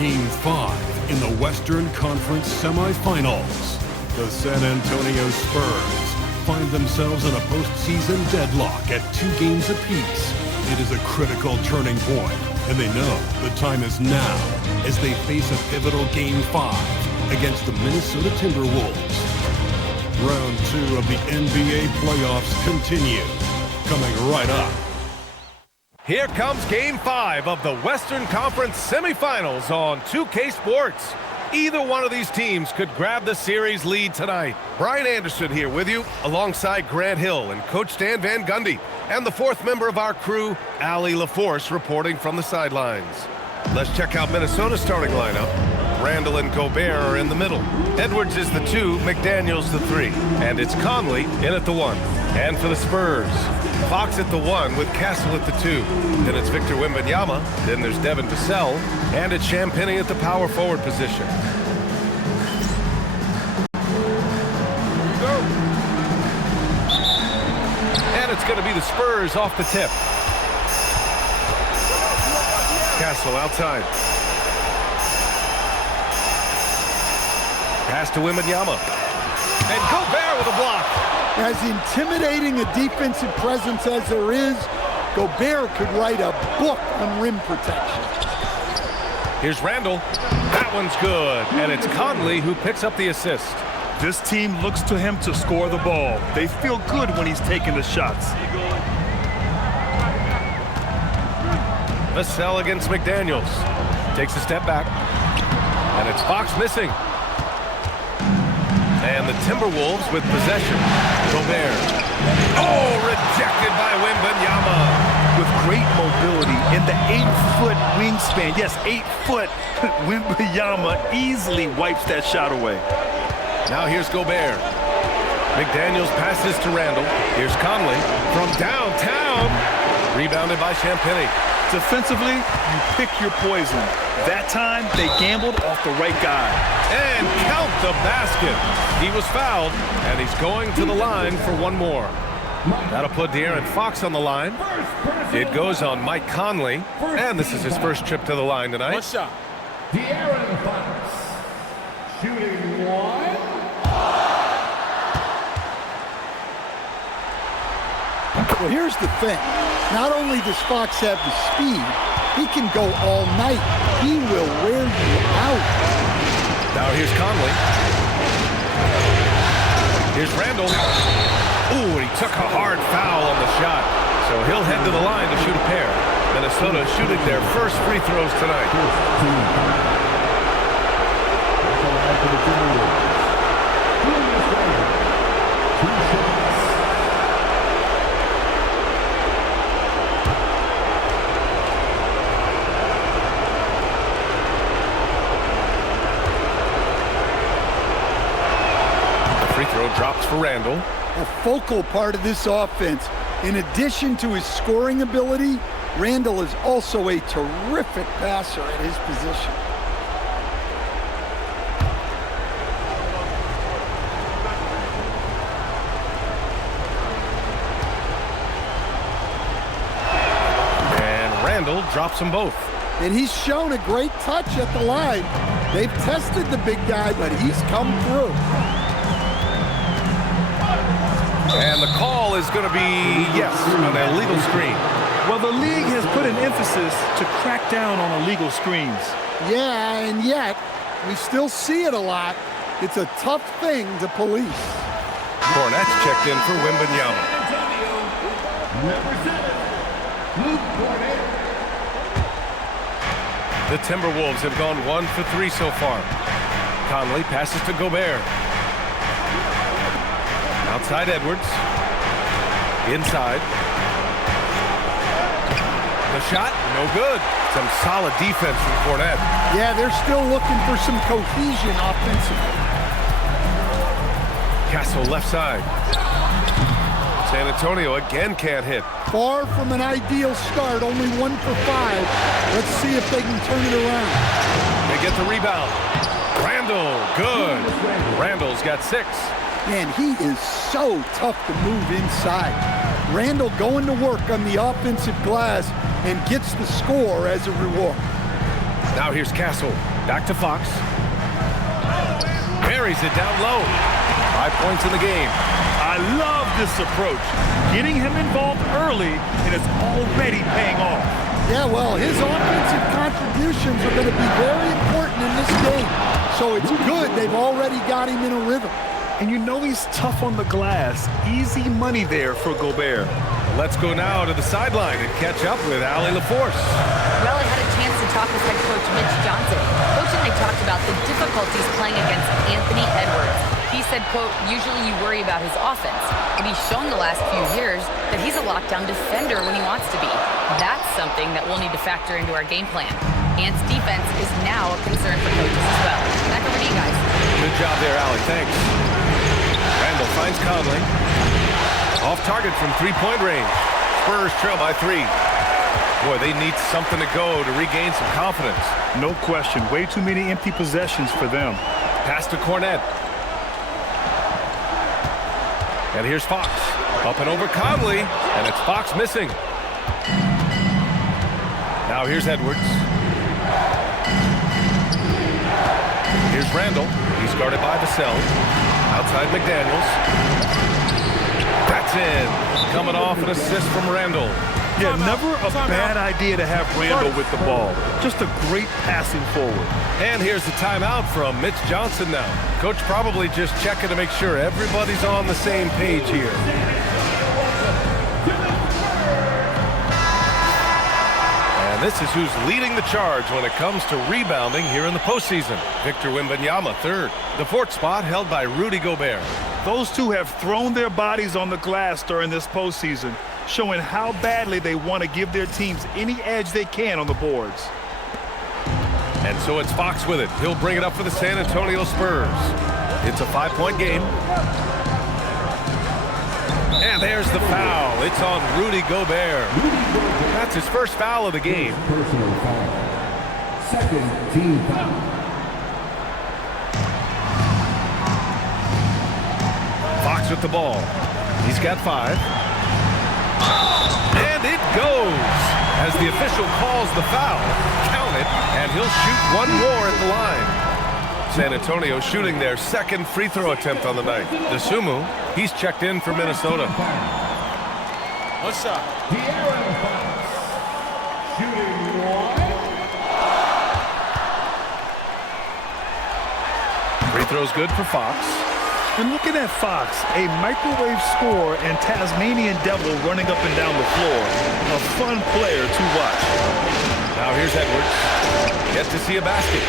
Game 5 in the Western Conference semifinals. The San Antonio Spurs find themselves in a postseason deadlock at 2 games apiece. It is a critical turning point, and they know the time is now as they face a pivotal Game 5 against the Minnesota Timberwolves. Round 2 of the NBA playoffs continue, coming right up. Here comes Game 5 of the Western Conference semifinals on 2K Sports. Either one of these teams could grab the series lead tonight. Brian Anderson here with you, alongside Grant Hill and Coach Stan Van Gundy, and the 4th member of our crew, Allie LaForce, reporting from the sidelines. Let's check out Minnesota's starting lineup. Randall and Gobert are in the middle. Edwards is the 2, McDaniels the 3. And it's Conley in at the 1. And for the Spurs, Fox at the 1 with Castle at the 2. Then it's Victor Wembanyama. Then there's Devin Vassell. And it's Champagnie at the power forward position. And it's going to be the Spurs off the tip. Castle outside. Pass to Wembanyama. And Gobert with a block. As intimidating a defensive presence as there is, Gobert could write a book on rim protection. Here's Randall. That one's good. And it's Conley who picks up the assist. This team looks to him to score the ball. They feel good when he's taking the shots. Vassell against McDaniels. Takes a step back. And it's Fox missing. And the Timberwolves with possession. Gobert. Oh, rejected by Wembanyama. With great mobility in the 8-foot wingspan. Yes, 8 foot. Wembanyama easily wipes that shot away. Now here's Gobert. McDaniels passes to Randall. Here's Conley from downtown. Rebounded by Champagnie. Defensively, you pick your poison. That time, they gambled off the right guy. And count the basket. He was fouled, and he's going to the line for one more. That'll put De'Aaron Fox on the line. It goes on Mike Conley, and this is his first trip to the line tonight. One shot. De'Aaron Fox, shooting 1. Well, here's the thing. Not only does Fox have the speed, he can go all night. He will wear you out. Now here's Conley. Here's Randall. Ooh, he took a hard foul on the shot. So he'll head to the line to shoot a pair. Minnesota shooting their first free throws tonight. Free throw drops for Randall. A focal part of this offense. In addition to his scoring ability, Randall is also a terrific passer at his position. And Randall drops them both. And he's shown a great touch at the line. They've tested the big guy, but he's come through. And the call is going to be, yes, an illegal screen. Well, the league has put an emphasis to crack down on illegal screens. Yeah, and yet, we still see it a lot. It's a tough thing to police. Cornette's checked in for Wembanyama. The Timberwolves have gone 1 for 3 so far. Conley passes to Gobert. Outside Edwards. Inside. The shot, no good. Some solid defense from Cornette. Yeah, they're still looking for some cohesion offensively. Castle left side. San Antonio again can't hit. Far from an ideal start, only 1 for 5. Let's see if they can turn it around. They get the rebound. Randall, good. Randall's got 6. Man, he is so tough to move inside. Randall going to work on the offensive glass and gets the score as a reward. Now here's Castle. Back to Fox. Buries it down low. 5 points in the game. I love this approach. Getting him involved early, and it's already paying off. Yeah, well, his offensive contributions are going to be very important in this game. So it's good they've already got him in a rhythm. And you know he's tough on the glass. Easy money there for Gobert. Let's go now to the sideline and catch up with Allie LaForce. Well, I had a chance to talk with head coach Mitch Johnson. Coach and I talked about the difficulties playing against Anthony Edwards. He said, quote, usually you worry about his offense, but he's shown the last few years that he's a lockdown defender when he wants to be. That's something that we'll need to factor into our game plan. Ant's defense is now a concern for coaches as well. Back over to you guys. Good job there, Allie. Thanks. Randall finds Conley. Off target from three-point range. Spurs trail by 3. Boy, they need something to go to regain some confidence. No question. Way too many empty possessions for them. Pass to Cornette. And here's Fox. Up and over Conley. And it's Fox missing. Now here's Edwards. Here's Randall. He's guarded by Vassell. Outside McDaniels. That's in. Coming off an assist from Randall. Yeah, never a bad idea to have Randall with the ball. Just a great passing forward. And here's the timeout from Mitch Johnson now. Coach probably just checking to make sure everybody's on the same page here. And this is who's leading the charge when it comes to rebounding here in the postseason. Victor Wembanyama, third. The fourth spot held by Rudy Gobert. Those two have thrown their bodies on the glass during this postseason, showing how badly they want to give their teams any edge they can on the boards. And so it's Fox with it. He'll bring it up for the San Antonio Spurs. It's a 5-point game. And there's the foul. It's on Rudy Gobert. That's his first foul of the game. Personal foul. Second team foul. Fox with the ball. He's got 5. And it goes as the official calls the foul. Count it, and he'll shoot one more at the line. San Antonio shooting their second free throw attempt on the night. DeSumo, he's checked in for Minnesota. What's up? De'Aaron Fox. Shooting 1. Free throw's good for Fox. When looking at Fox, a microwave scorer and Tasmanian devil running up and down the floor. A fun player to watch. Now here's Edwards. Gets to see a basket.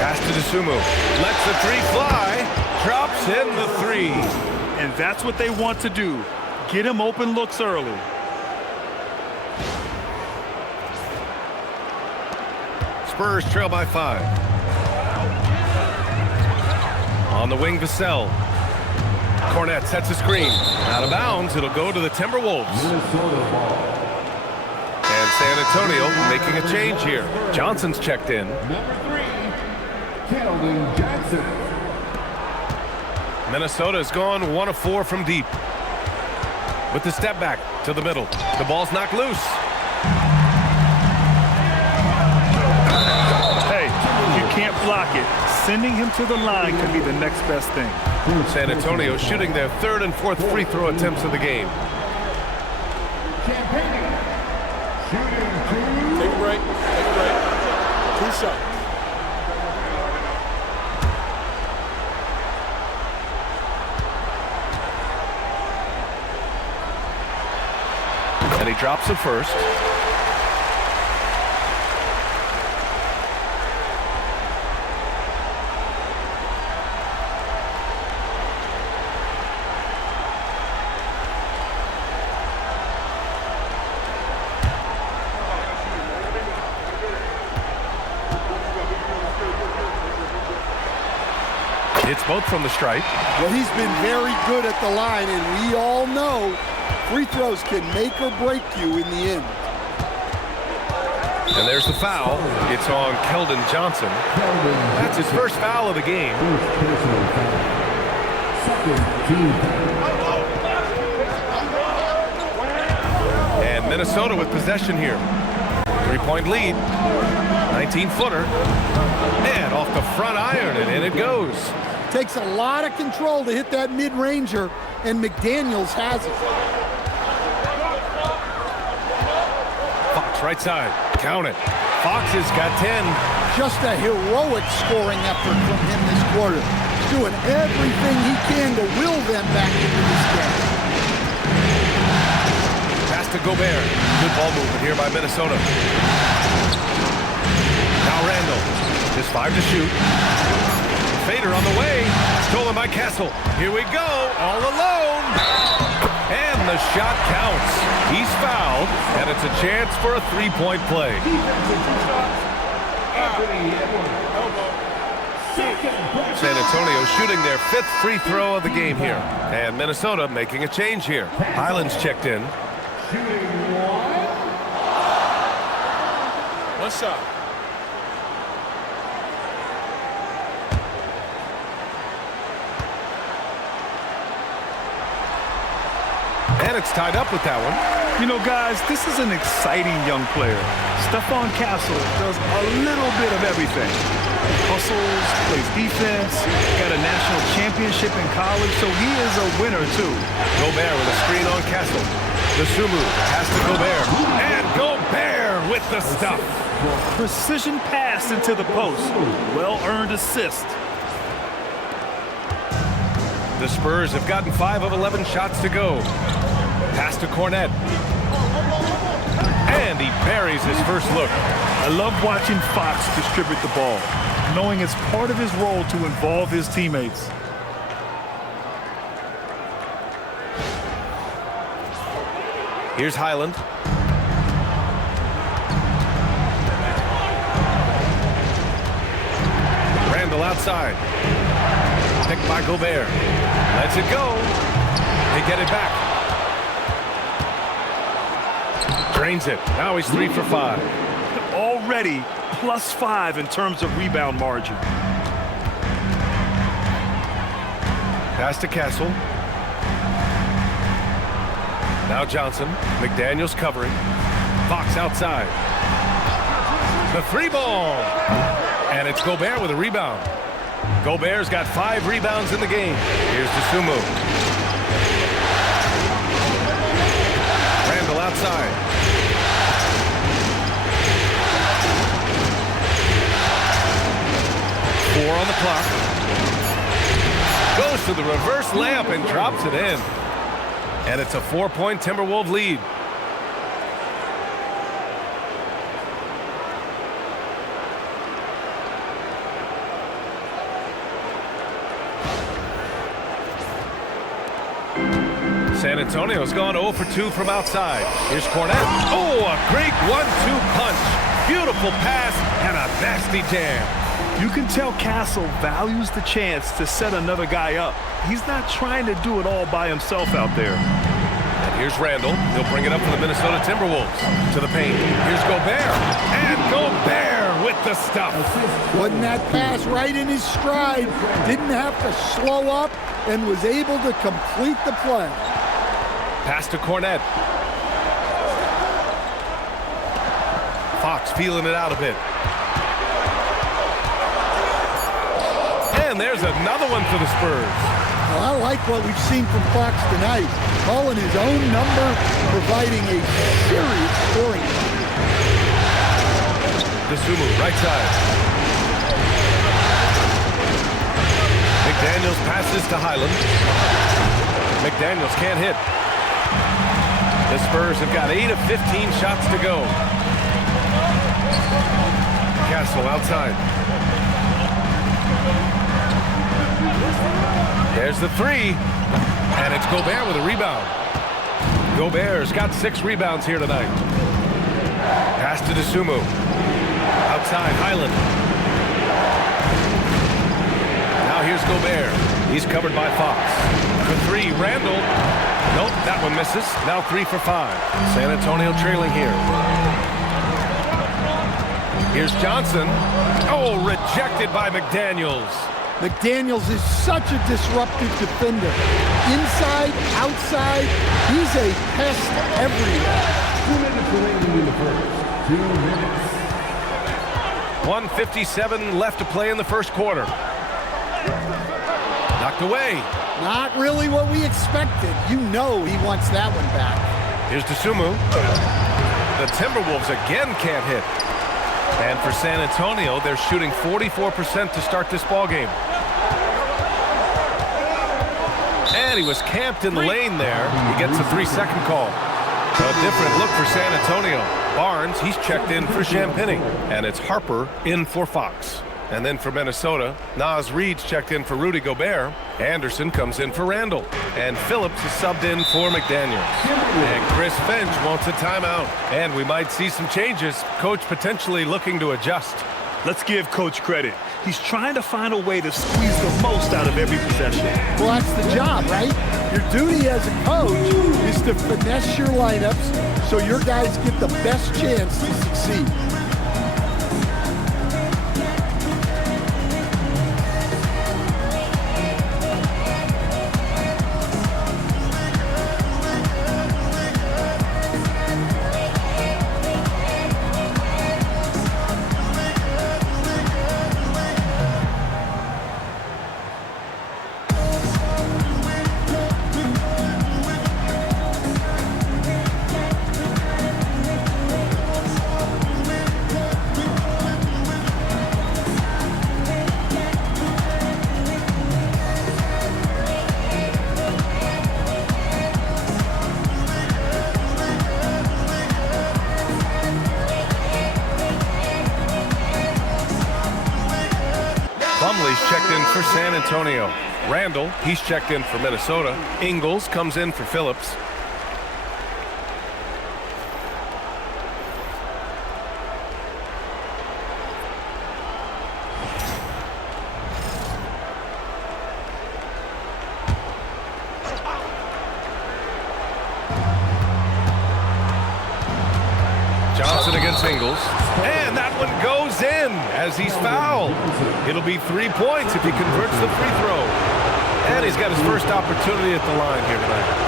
Pass to DeSumo. Lets the 3 fly. Drops in the 3. And that's what they want to do. Get him open looks early. Spurs trail by 5. On the wing, Vassell. Cornette sets a screen. Out of bounds, it'll go to the Timberwolves. And San Antonio making a change here. Johnson's checked in. Number 3, Keldon Johnson. Minnesota's gone 1 of 4 from deep. With the step back to the middle. The ball's knocked loose. Hey, you can't block it. Sending him to the line could be the next best thing. San Antonio shooting their 3rd and 4th free throw attempts of the game. Champagne. Shooting 2. Take a break. Take a break. 2 shots. And he drops it first. It's both from the stripe. Well, he's been very good at the line, and we all know free throws can make or break you in the end. And there's the foul. It's on Keldon Johnson. That's his first foul of the game. Personal foul. Second team foul. And Minnesota with possession here. Three-point lead. 19-footer. And off the front iron, and in it goes. Takes a lot of control to hit that mid-ranger, and McDaniels has it. Fox right side. Count it. Fox has got 10. Just a heroic scoring effort from him this quarter. He's doing everything he can to will them back into this game. Pass to Gobert. Good ball movement here by Minnesota. Now Randall. Just 5 to shoot. Fader on the way. Stolen by Castle. Here we go. All alone. And the shot counts. He's fouled, and it's a chance for a three-point play. San Antonio shooting their 5th free throw of the game here. And Minnesota making a change here. Highland's checked in. One shot. And it's tied up with that one. You know, guys, this is an exciting young player. Stephon Castle does a little bit of everything. Hustles, plays defense, got a national championship in college, so he is a winner, too. Gobert with a screen on Castle. The Sumu pass to Gobert. And Gobert with the stuff. Precision pass into the post. Well-earned assist. The Spurs have gotten 5 of 11 shots to go. Pass to Cornette. And he buries his first look. I love watching Fox distribute the ball, knowing it's part of his role to involve his teammates. Here's Highland. Randall outside. Picked by Gobert. Lets it go. They get it back. Drains it. Now he's 3 for 5. Already +5 in terms of rebound margin. Pass to Castle. Now Johnson. McDaniels covering. Fox outside. The 3-ball. And it's Gobert with a rebound. Gobert's got 5 rebounds in the game. Here's DeSumo. Randall outside. Four on the clock. Goes to the reverse layup and drops it in. And it's a 4-point Timberwolves lead. San Antonio's gone 0 for 2 from outside. Here's Cornette. Oh, a great 1-2 punch. Beautiful pass and a nasty jam. You can tell Castle values the chance to set another guy up. He's not trying to do it all by himself out there. And here's Randall. He'll bring it up for the Minnesota Timberwolves. To the paint. Here's Gobert. And Gobert with the stuff. Wasn't that pass right in his stride? Didn't have to slow up and was able to complete the play. Pass to Cornette. Fox feeling it out a bit. And there's another one for the Spurs. Well, I like what we've seen from Fox tonight. Calling his own number, providing a serious scoring. DeSumo, right side. McDaniels passes to Highland. McDaniels can't hit. The Spurs have got 8 of 15 shots to go. Castle outside. There's the 3. And it's Gobert with a rebound. Gobert's got 6 rebounds here tonight. Pass to DeSumo. Outside, Highland. Now here's Gobert. He's covered by Fox. For 3, Randall. Nope, that one misses. Now 3 for 5. San Antonio trailing here. Here's Johnson. Oh, rejected by McDaniels. McDaniels is such a disruptive defender. Inside, outside, he's a pest everywhere. 2 minutes remaining in the first. 2 minutes. 1:57 left to play in the first quarter. Knocked away. Not really what we expected. You know he wants that one back. Here's Dosunmu. The Timberwolves again can't hit. And for San Antonio, they're shooting 44% to start this ball game. And he was camped in the lane there. He gets a 3-second call. A different look for San Antonio. Barnes, he's checked in for Champagny. And it's Harper in for Fox. And then for Minnesota, Naz Reid's checked in for Rudy Gobert. Anderson comes in for Randall. And Phillips is subbed in for McDaniels. And Chris Finch wants a timeout. And we might see some changes. Coach potentially looking to adjust. Let's give Coach credit. He's trying to find a way to squeeze the most out of every possession. Well, that's the job, right? Your duty as a coach is to finesse your lineups so your guys get the best chance to succeed. Plumlee's checked in for San Antonio. Randall, he's checked in for Minnesota. Ingles comes in for Phillips. Johnson against Ingles. And that one goes in as he's fouled. It'll be 3 points if he converts the free throw. And he's got his first opportunity at the line here tonight.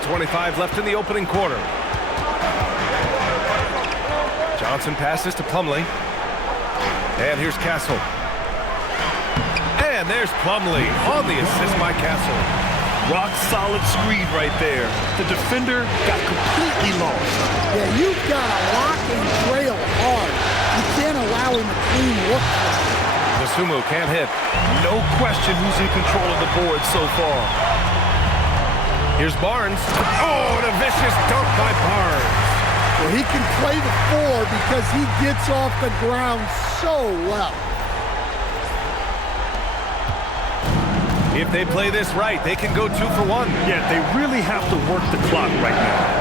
.25 left in the opening quarter. Johnson passes to Plumlee. And here's Castle. And there's Plumlee on the assist by Castle. Rock solid screen right there. The defender got completely lost. Yeah, you've got to lock and trail hard. You can't allow him a clean look. Dosunmu can't hit. No question who's in control of the board so far. Here's Barnes. Oh, and a vicious dunk by Barnes. Well, he can play the 4 because he gets off the ground so well. If they play this right, they can go 2 for 1. Yeah, they really have to work the clock right now.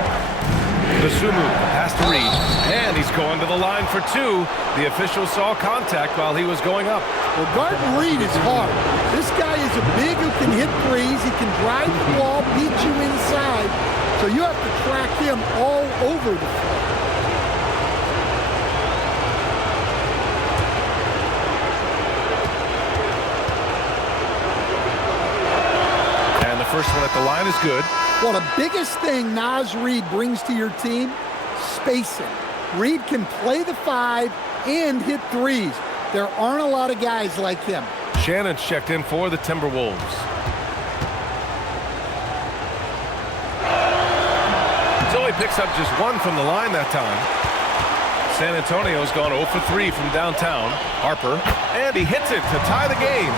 Dosunmu pass to Reid, and he's going to the line for 2. The official saw contact while he was going up. Well, guarding Reid is hard. This guy is a big who can hit threes. He can drive the ball, beat you inside. So you have to track him all over the floor. And the first one at the line is good. Well, the biggest thing Naz Reid brings to your team, spacing. Reid can play the 5 and hit threes. There aren't a lot of guys like him. Shannon's checked in for the Timberwolves. So he picks up just 1 from the line that time. San Antonio's gone 0 for 3 from downtown. Harper, and he hits it to tie the game.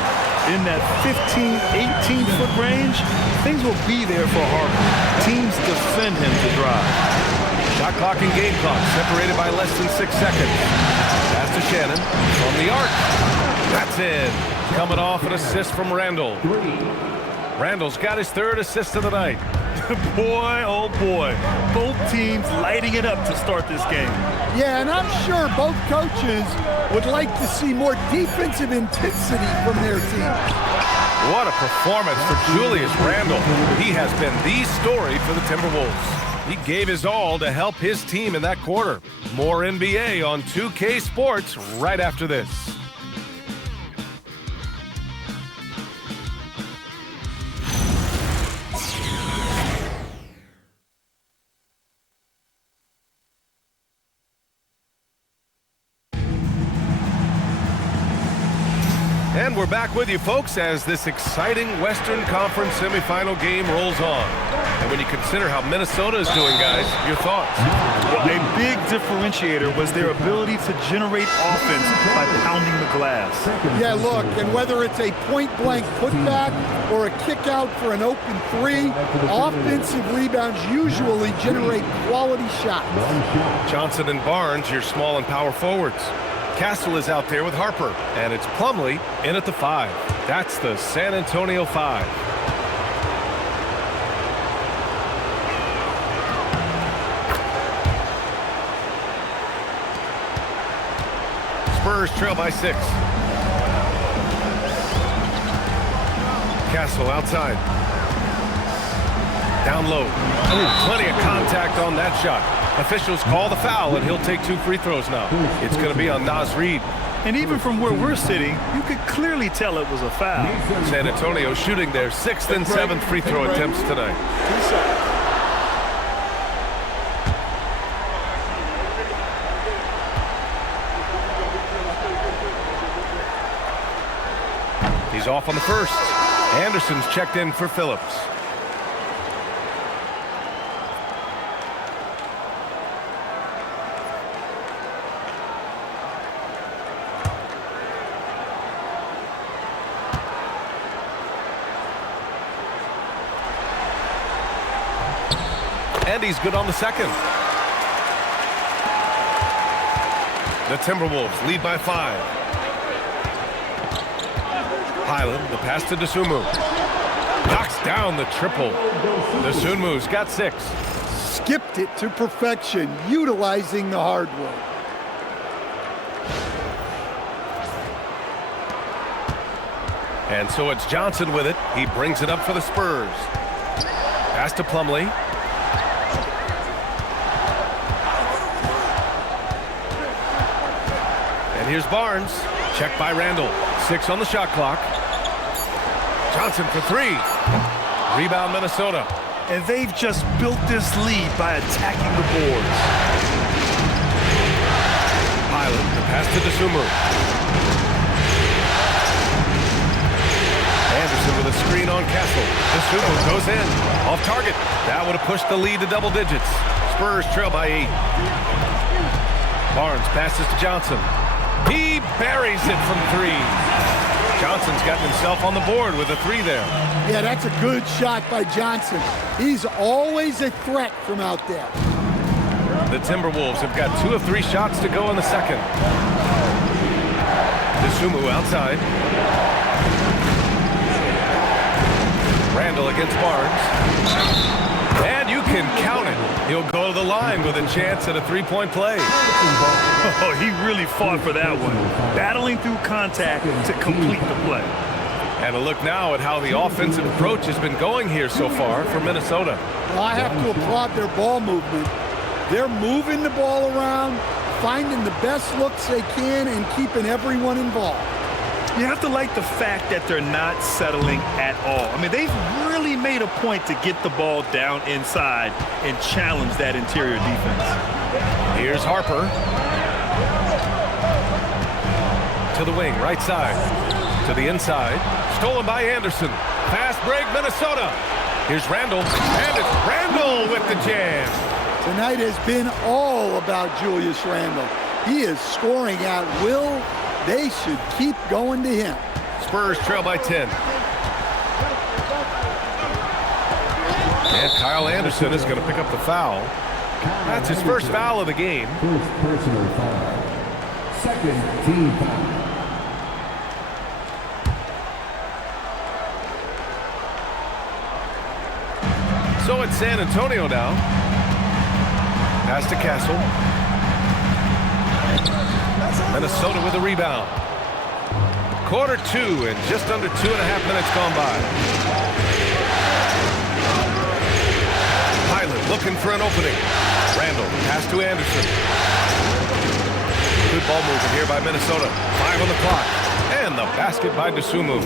In that 15, 18-foot range, things will be there for Harper. Teams defend him to drive. Shot clock and game clock separated by less than 6 seconds. Pass to Shannon from the arc. That's it. Coming off an assist from Randall. Randall's got his 3rd assist of the night. Boy, oh boy. Both teams lighting it up to start this game. Yeah, and I'm sure both coaches would like to see more defensive intensity from their team. What a performance for Julius Randle. He has been the story for the Timberwolves. He gave his all to help his team in that quarter. More NBA on 2K Sports right after this. And we're back with you, folks, as this exciting Western Conference semifinal game rolls on. And when you consider how Minnesota is doing, guys, your thoughts? Well, a big differentiator was their ability to generate offense by pounding the glass. Yeah, look, and whether it's a point-blank putback or a kick out for an open three, offensive rebounds usually generate quality shots. Johnson and Barnes, your small and power forwards. Castle is out there with Harper, and it's Plumlee in at the 5. That's the San Antonio 5. Spurs trail by 6. Castle outside. Down low. Ooh, plenty of contact on that shot. Officials call the foul, and he'll take 2 free throws now. It's going to be on Naz Reid. And even from where we're sitting, you could clearly tell it was a foul. San Antonio shooting their 6th and 7th free throw attempts tonight. He's off on the first. Anderson's checked in for Phillips. And he's good on the second. The Timberwolves lead by 5. Highland, the pass to Dosunmu. Knocks down the triple. Dosunmu's got 6. Skipped it to perfection, utilizing the hard work. And so it's Johnson with it. He brings it up for the Spurs. Pass to Plumlee. And here's Barnes. Checked by Randle. 6 on the shot clock. Johnson for 3. Rebound Minnesota. And they've just built this lead by attacking the boards. Highland, the pass to Dosunmu. Anderson with a screen on Castle. Dosunmu goes in. Off target. That would have pushed the lead to double digits. Spurs trail by 8. Barnes passes to Johnson. He buries it from 3. Johnson's gotten himself on the board with a 3 there. Yeah, that's a good shot by Johnson. He's always a threat from out there. The Timberwolves have got 2 of 3 shots to go in the second. Dosunmu outside. Randle against Barnes. And you can count it. He'll go to the line with a chance at a 3-point play. Oh, he really fought for that one. Battling through contact to complete the play. And a look now at how the offensive approach has been going here so far for Minnesota. Well, I have to applaud their ball movement. They're moving the ball around, finding the best looks they can, and keeping everyone involved. You have to like the fact that they're not settling at all. I mean, they've really made a point to get the ball down inside and challenge that interior defense. Here's Harper. To the wing, right side. To the inside. Stolen by Anderson. Fast break, Minnesota. Here's Randle. And it's Randle with the jam. Tonight has been all about Julius Randle. He is scoring at will. They should keep going to him. Spurs trail by 10. And Kyle Anderson is going to pick up the foul. That's his first foul of the game. First personal foul. Second team foul. So it's San Antonio now. Pass to Castle. Minnesota with a rebound. Quarter 2 and just under 2.5 minutes gone by. Highland looking for an opening. Randall, pass to Anderson. Good ball movement here by Minnesota. 5 on the clock. And the basket by Dosunmu.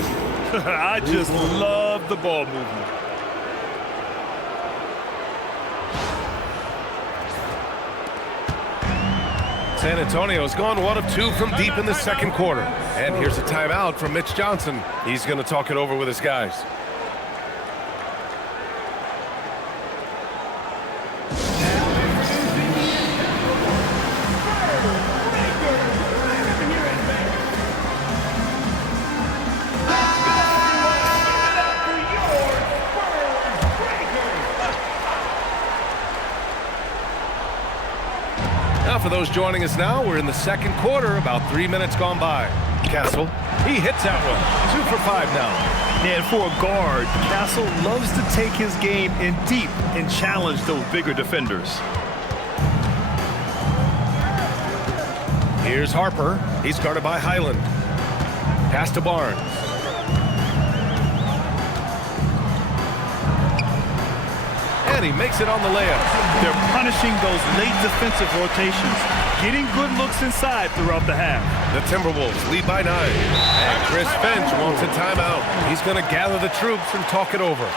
I just love the ball movement. San Antonio's gone 1 of 2 from deep in the second quarter. And here's a timeout from Mitch Johnson. He's going to talk it over with his guys. For those joining us now, we're in the second quarter, about 3 minutes gone by. Castle, he hits that one. 2 for 5 now. And for a guard, Castle loves to take his game in deep and challenge those bigger defenders. Here's Harper. He's guarded by Highland. Pass to Barnes. And he makes it on the layup. They're punishing those late defensive rotations, getting good looks inside throughout the half. The Timberwolves lead by 9. And Chris Finch wants a timeout. He's going to gather the troops and talk it over.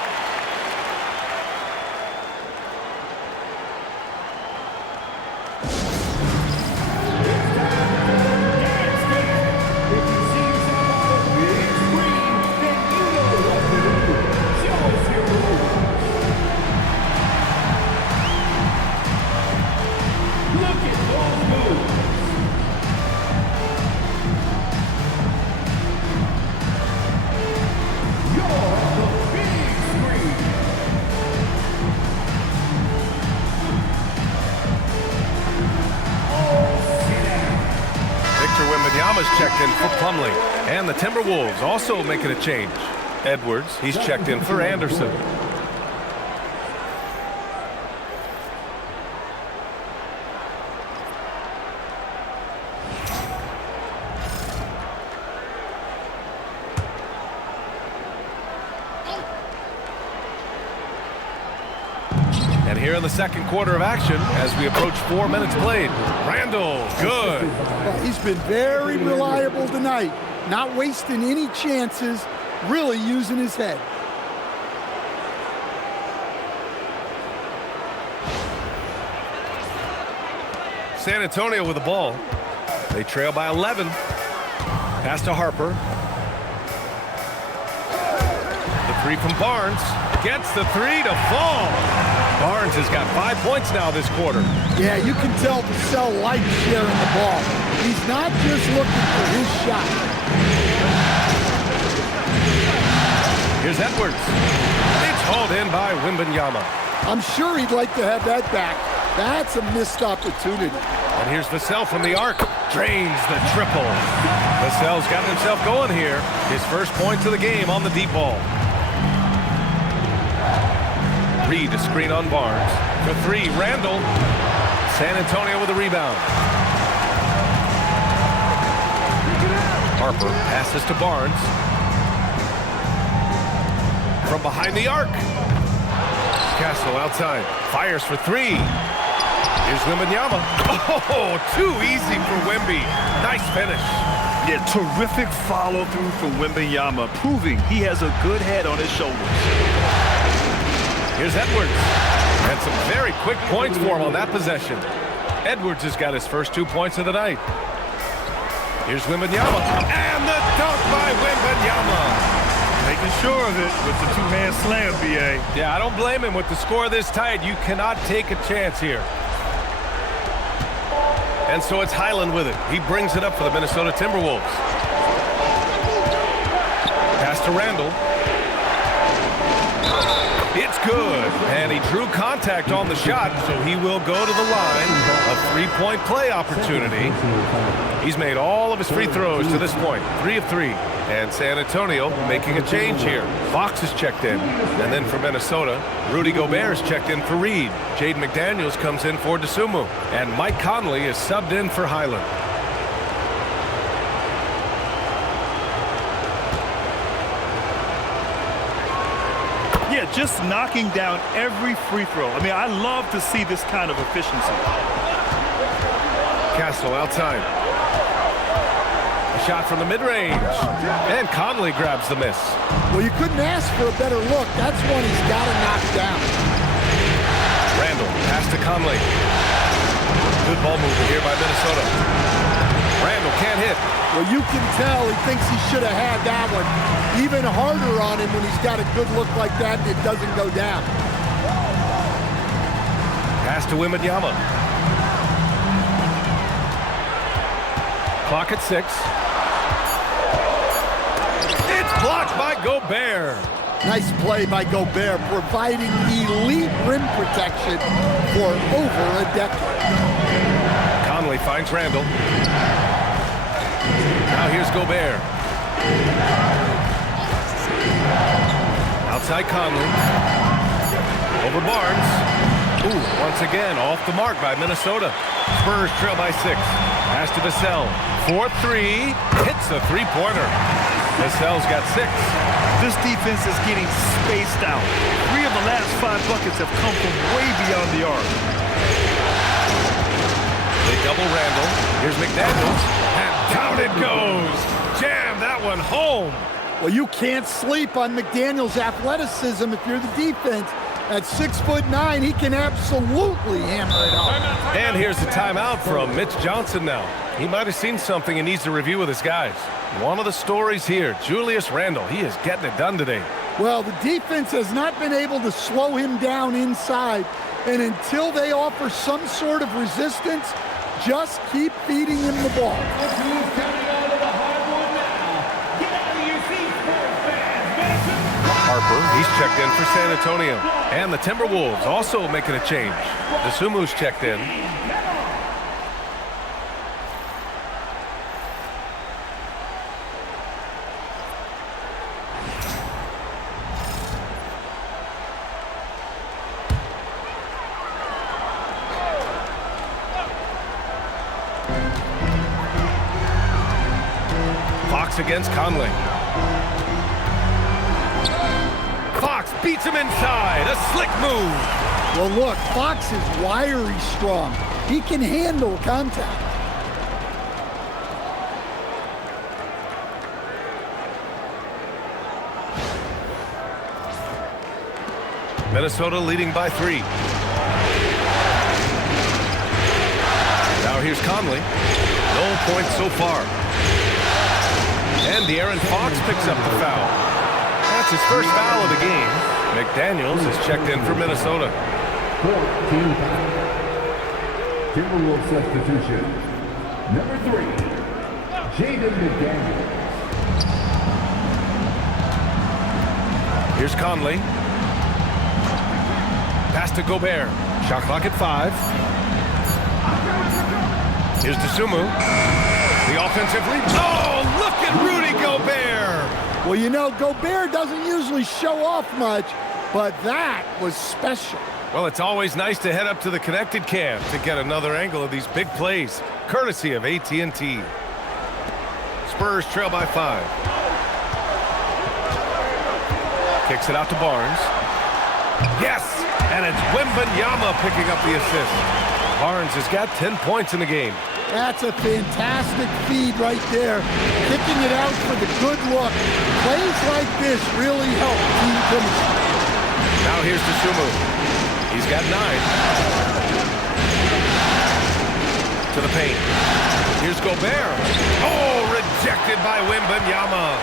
Checked in for Plumlee. And the Timberwolves also making a change. Edwards, he's checked in for Anderson. And here in the second quarter of action, as we approach 4 minutes played, Randall, good. Well, he's been very reliable tonight, not wasting any chances, really using his head. San Antonio with the ball. They trail by 11. Pass to Harper. The 3 from Barnes. Gets the 3 to fall. Barnes has got 5 points now this quarter. Yeah, you can tell Vassell likes sharing the ball. He's not just looking for his shot. Here's Edwards. It's hauled in by Wembanyama. I'm sure he'd like to have that back. That's a missed opportunity. And here's Vassell from the arc. Drains the triple. Vassell's got himself going here. His first points of the game on the deep ball. Reed to screen on Barnes. For 3, Randall. San Antonio with a rebound. Harper passes to Barnes. From behind the arc. Castle outside. Fires for 3. Here's Wembanyama. Oh, too easy for Wemby. Nice finish. Yeah, terrific follow-through from Wembanyama, proving he has a good head on his shoulders. Here's Edwards. And some very quick points for him on that possession. Edwards has got his first 2 points of the night. Here's Wembanyama. And the dunk by Wembanyama. Making sure of it with the 2-hand slam, B.A. Yeah, I don't blame him. With the score this tight, you cannot take a chance here. And so it's Highland with it. He brings it up for the Minnesota Timberwolves. Pass to Randall. It's good. And he drew contact on the shot, so he will go to the line. A 3-point play opportunity. He's made all of his free throws to this point. 3 of 3. And San Antonio making a change here. Fox is checked in. And then for Minnesota, Rudy Gobert is checked in for Reed. Jaden McDaniels comes in for Dosunmu. And Mike Conley is subbed in for Highland. just knocking down every free throw. I mean, I love to see this kind of efficiency. Castle outside. A shot from the mid-range. And Conley grabs the miss. Well, you couldn't ask for a better look. That's one he's got to knock down. Randall, pass to Conley. Good ball movement here by Minnesota. Randall can't hit. Well, you can tell he thinks he should have had that one. Even harder on him when he's got a good look like that and it doesn't go down. Pass to Wembanyama. Clock at 6. It's blocked by Gobert. Nice play by Gobert, providing elite rim protection for over a decade. Conley finds Randall. Now here's Gobert. Outside Conley. Over Barnes. Ooh, once again, off the mark by Minnesota. Spurs trail by 6. Pass to Vassell. 4-3. Hits a three-pointer. Vassell's got 6. This defense is getting spaced out. 3 of the last 5 buckets have come from way beyond the arc. They double Randall. Here's McDaniels. And down it goes. Jam that one home. Well, you can't sleep on McDaniels' athleticism if you're the defense. At 6'9", he can absolutely hammer it home. And here's the timeout from Mitch Johnson now. He might have seen something and needs to review with his guys. One of the stories here, Julius Randle. He is getting it done today. Well, the defense has not been able to slow him down inside. And until they offer some sort of resistance, just keep feeding him the ball. Harper, he's checked in for San Antonio. And the Timberwolves also making a change. Desumu's checked in. Fox against Conley. Fox beats him inside. A slick move. Well, look, Fox is wiry strong. He can handle contact. Minnesota leading by 3. Now here's Conley. No points so far. And De'Aaron Fox picks up the foul. That's his first foul of the game. McDaniels is checked in for Minnesota. 14 foul. Timberwolves substitution. Number 3, Jaden McDaniels. Here's Conley. Pass to Gobert. Shot clock at 5. Here's Dosunmu. The offensive lead. Oh, look at Rudy Gobert. Well, you know, Gobert doesn't usually show off much, but that was special. Well, it's always nice to head up to the connected cam to get another angle of these big plays, courtesy of AT&T. Spurs trail by 5. Kicks it out to Barnes. Yes! And it's Wembanyama picking up the assist. Barnes has got 10 points in the game. That's a fantastic feed right there. Kicking it out for the good look. Plays like this really help team chemistry. Now here's Dosunmu. He's got 9. To the paint. Here's Gobert. Oh, rejected by Wembanyama.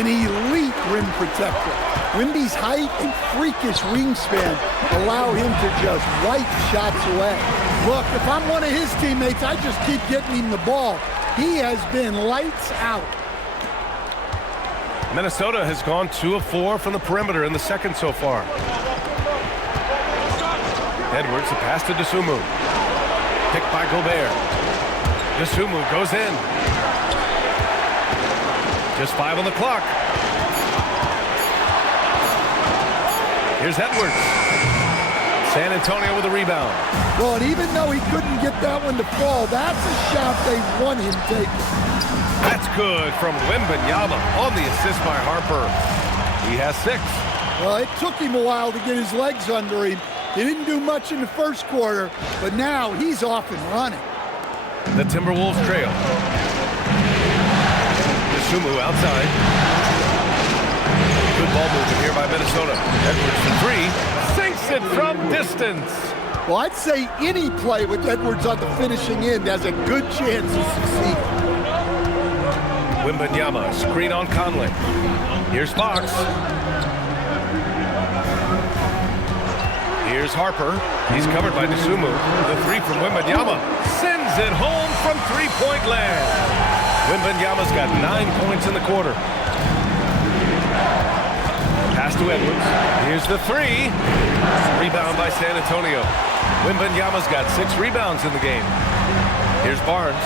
An elite rim protector. Wemby's height and freakish wingspan allow him to just wipe shots away. Look, if I'm one of his teammates, I just keep getting him the ball. He has been lights out. Minnesota has gone 2 of 4 from the perimeter in the second so far. Edwards, a pass to Dosunmu. Picked by Gobert. Dosunmu goes in. Just 5 on the clock. Here's Edwards. San Antonio with a rebound. Well, and even though he couldn't get that one to fall, that's a shot they want him taking. That's good from Wembanyama on the assist by Harper. He has 6. Well, it took him a while to get his legs under him. He didn't do much in the first quarter, but now he's off and running. The Timberwolves trail. Sumu outside. Good ball movement here by Minnesota. Edwards for three. Sinks it from distance. Well, I'd say any play with Edwards on the finishing end has a good chance of succeeding. Wembanyama, screen on Conley. Here's Fox. Here's Harper. He's covered by Dosunmu. The three from Wembanyama. Sends it home from three-point land. Wembanyama's got 9 points in the quarter. Pass to Edwards. Here's the three. Rebound by San Antonio. Wembanyama's got 6 rebounds in the game. Here's Barnes.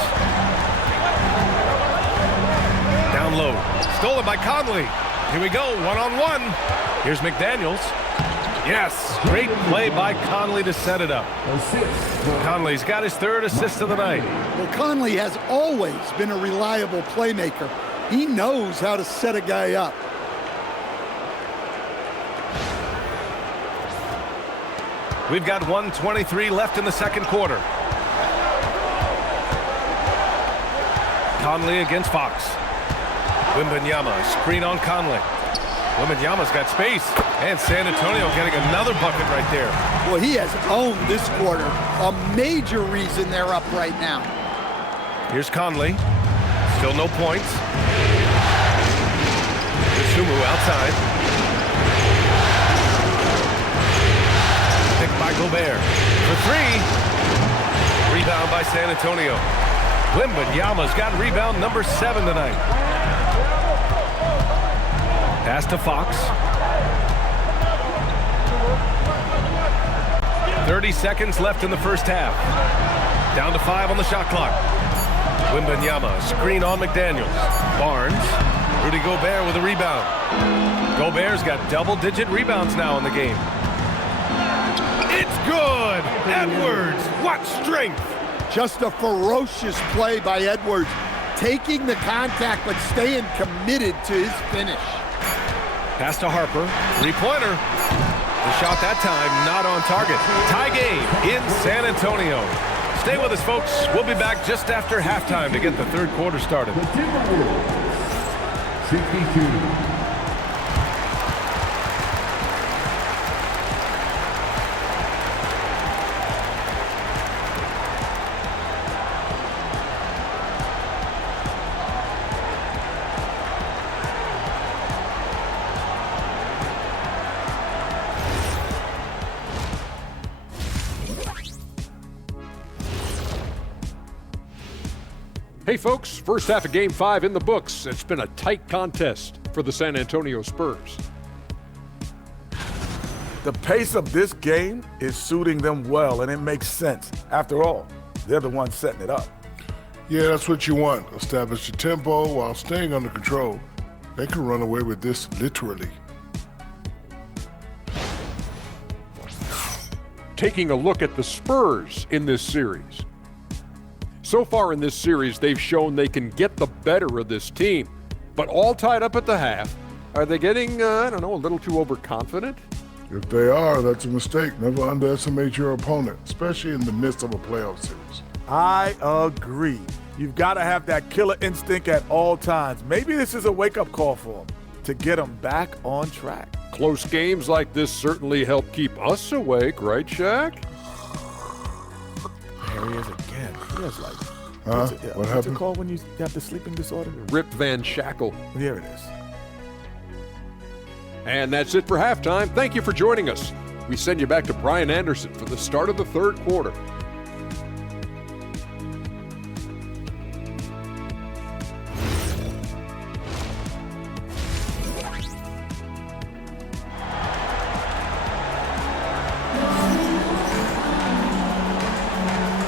Down low. Stolen by Conley. Here we go, one-on-one. Here's McDaniels. Yes, great play by Conley to set it up. Conley's got his 3rd assist of the night. Well, Conley has always been a reliable playmaker. He knows how to set a guy up. We've got 1:23 left in the second quarter. Conley against Fox. Wembanyama, screen on Conley. Wembanyama's got space, and San Antonio getting another bucket right there. Well, he has owned this quarter. A major reason they're up right now. Here's Conley. Still no points. Dosunmu outside. Picked by Gobert. For three. Rebound by San Antonio. Wembanyama's got rebound number 7 tonight. Pass to Fox. 30 seconds left in the first half. Down to 5 on the shot clock. Wembanyama, screen on McDaniels. Barnes. Rudy Gobert with a rebound. Gobert's got double-digit rebounds now in the game. It's good! Edwards, what strength! Just a ferocious play by Edwards. Taking the contact, but staying committed to his finish. Pass to Harper. Three-pointer. The shot that time not on target. Tie game in San Antonio. Stay with us, folks. We'll be back just after halftime to get the third quarter started. The Timberwolves, 62. Hey folks, first half of Game 5 in the books. It's been a tight contest for the San Antonio Spurs. The pace of this game is suiting them well, and it makes sense. After all, they're the ones setting it up. Yeah, that's what you want. Establish the tempo while staying under control. They can run away with this literally. Taking a look at the Spurs in this series. So far in this series, they've shown they can get the better of this team, but all tied up at the half. Are they getting, a little too overconfident? If they are, that's a mistake. Never underestimate your opponent, especially in the midst of a playoff series. I agree. You've got to have that killer instinct at all times. Maybe this is a wake-up call for them to get them back on track. Close games like this certainly help keep us awake, right, Shaq? There he is again. He has like, what what's happened? it called when you have the sleeping disorder? Rip Van Shackle. Here it is. And that's it for halftime. Thank you for joining us. We send you back to Brian Anderson for the start of the third quarter.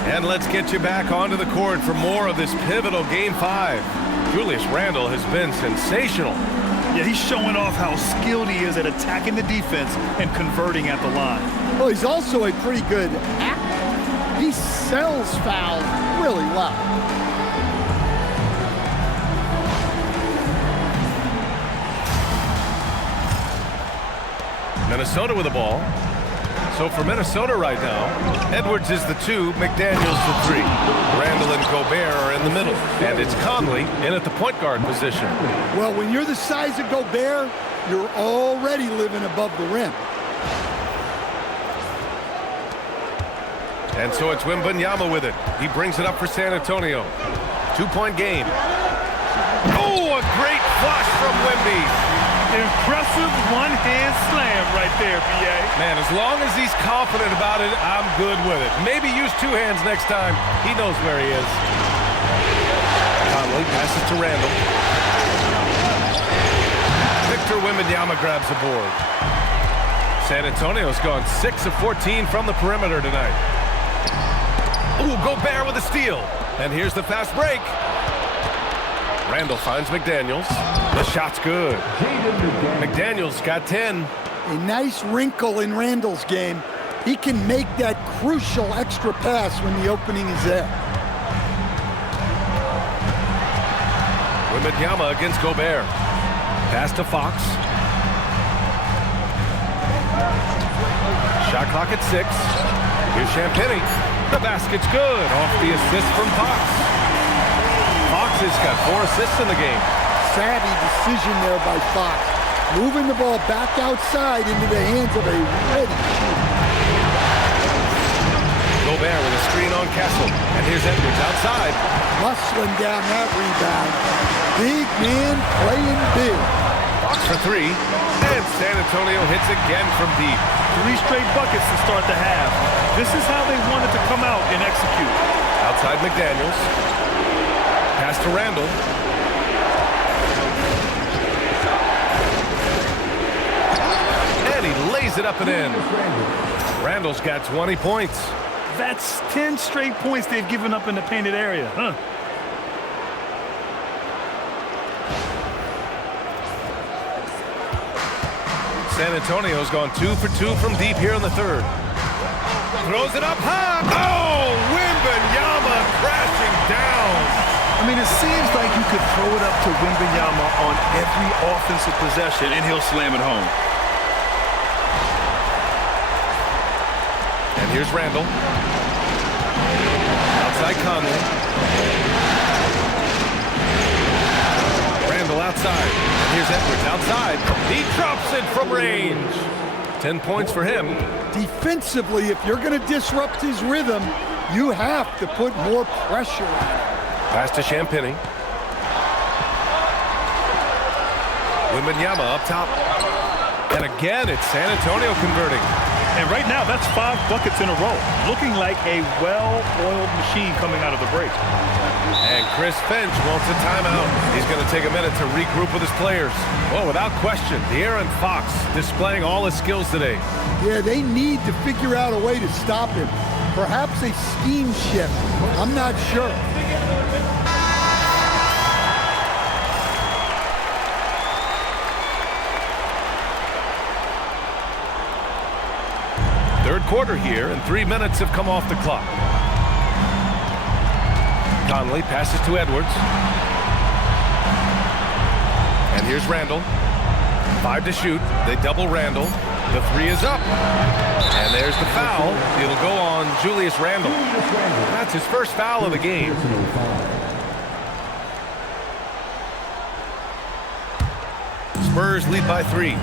And let's get you back onto the court for more of this pivotal Game 5. Julius Randle has been sensational. Yeah, he's showing off how skilled he is at attacking the defense and converting at the line. Well, he's also a pretty good actor. He sells fouls really well. Minnesota with the ball. So for Minnesota right now, Edwards is the 2, McDaniels the 3. Randall and Gobert are in the middle. And it's Conley in at the point guard position. Well, when you're the size of Gobert, you're already living above the rim. And so it's Wembanyama with it. He brings it up for San Antonio. 2-point game. Oh, a great flush from Wemby. Impressive one-hand slam right there, B.A. Man, as long as he's confident about it, I'm good with it. Maybe use 2 hands next time. He knows where he is. Conley passes to Randall. Victor Wembanyama grabs the board. San Antonio's gone 6 of 14 from the perimeter tonight. Ooh, Gobert with a steal. And here's the fast break. Randall finds McDaniels. The shot's good. McDaniels got 10. A nice wrinkle in Randall's game. He can make that crucial extra pass when the opening is there. Wembanyama against Gobert. Pass to Fox. Shot clock at 6. Here's Champagny. The basket's good off the assist from Fox. Fox has got 4 assists in the game. Savvy decision there by Fox. Moving the ball back outside into the hands of a ready shooter. Gobert with a screen on Castle. And here's Edwards outside. Muscling down that rebound. Big man playing big. Fox for 3. And San Antonio hits again from deep. 3 straight buckets to start the half. This is how they wanted to come out and execute. Outside McDaniels. Pass to Randall. And he lays it up and in. Randall's got 20 points. That's 10 straight points they've given up in the painted area, huh? San Antonio's gone 2 for 2 from deep here in the third. Throws it up high. Oh, Wembanyama crashing down. I mean, it seems like you could throw it up to Wembanyama on every offensive possession, and he'll slam it home. And here's Randall. Outside Conley. Randall outside. And here's Edwards outside. He drops it from range. 10 points for him. Defensively, if you're going to disrupt his rhythm, you have to put more pressure on him. Pass to Champagny. Wembanyama up top. And again, it's San Antonio converting. And right now, that's 5 buckets in a row. Looking like a well-oiled machine coming out of the break. And Chris Finch wants a timeout. He's going to take a minute to regroup with his players. Well, without question, De'Aaron Fox displaying all his skills today. Yeah, they need to figure out a way to stop him. Perhaps a scheme shift. I'm not sure. Third quarter here, and 3 minutes have come off the clock. Conley passes to Edwards. And here's Randall. 5 to shoot. They double Randall. The 3 is up. And there's the foul. It'll go on Julius Randle. That's his first foul of the game. Spurs lead by 3.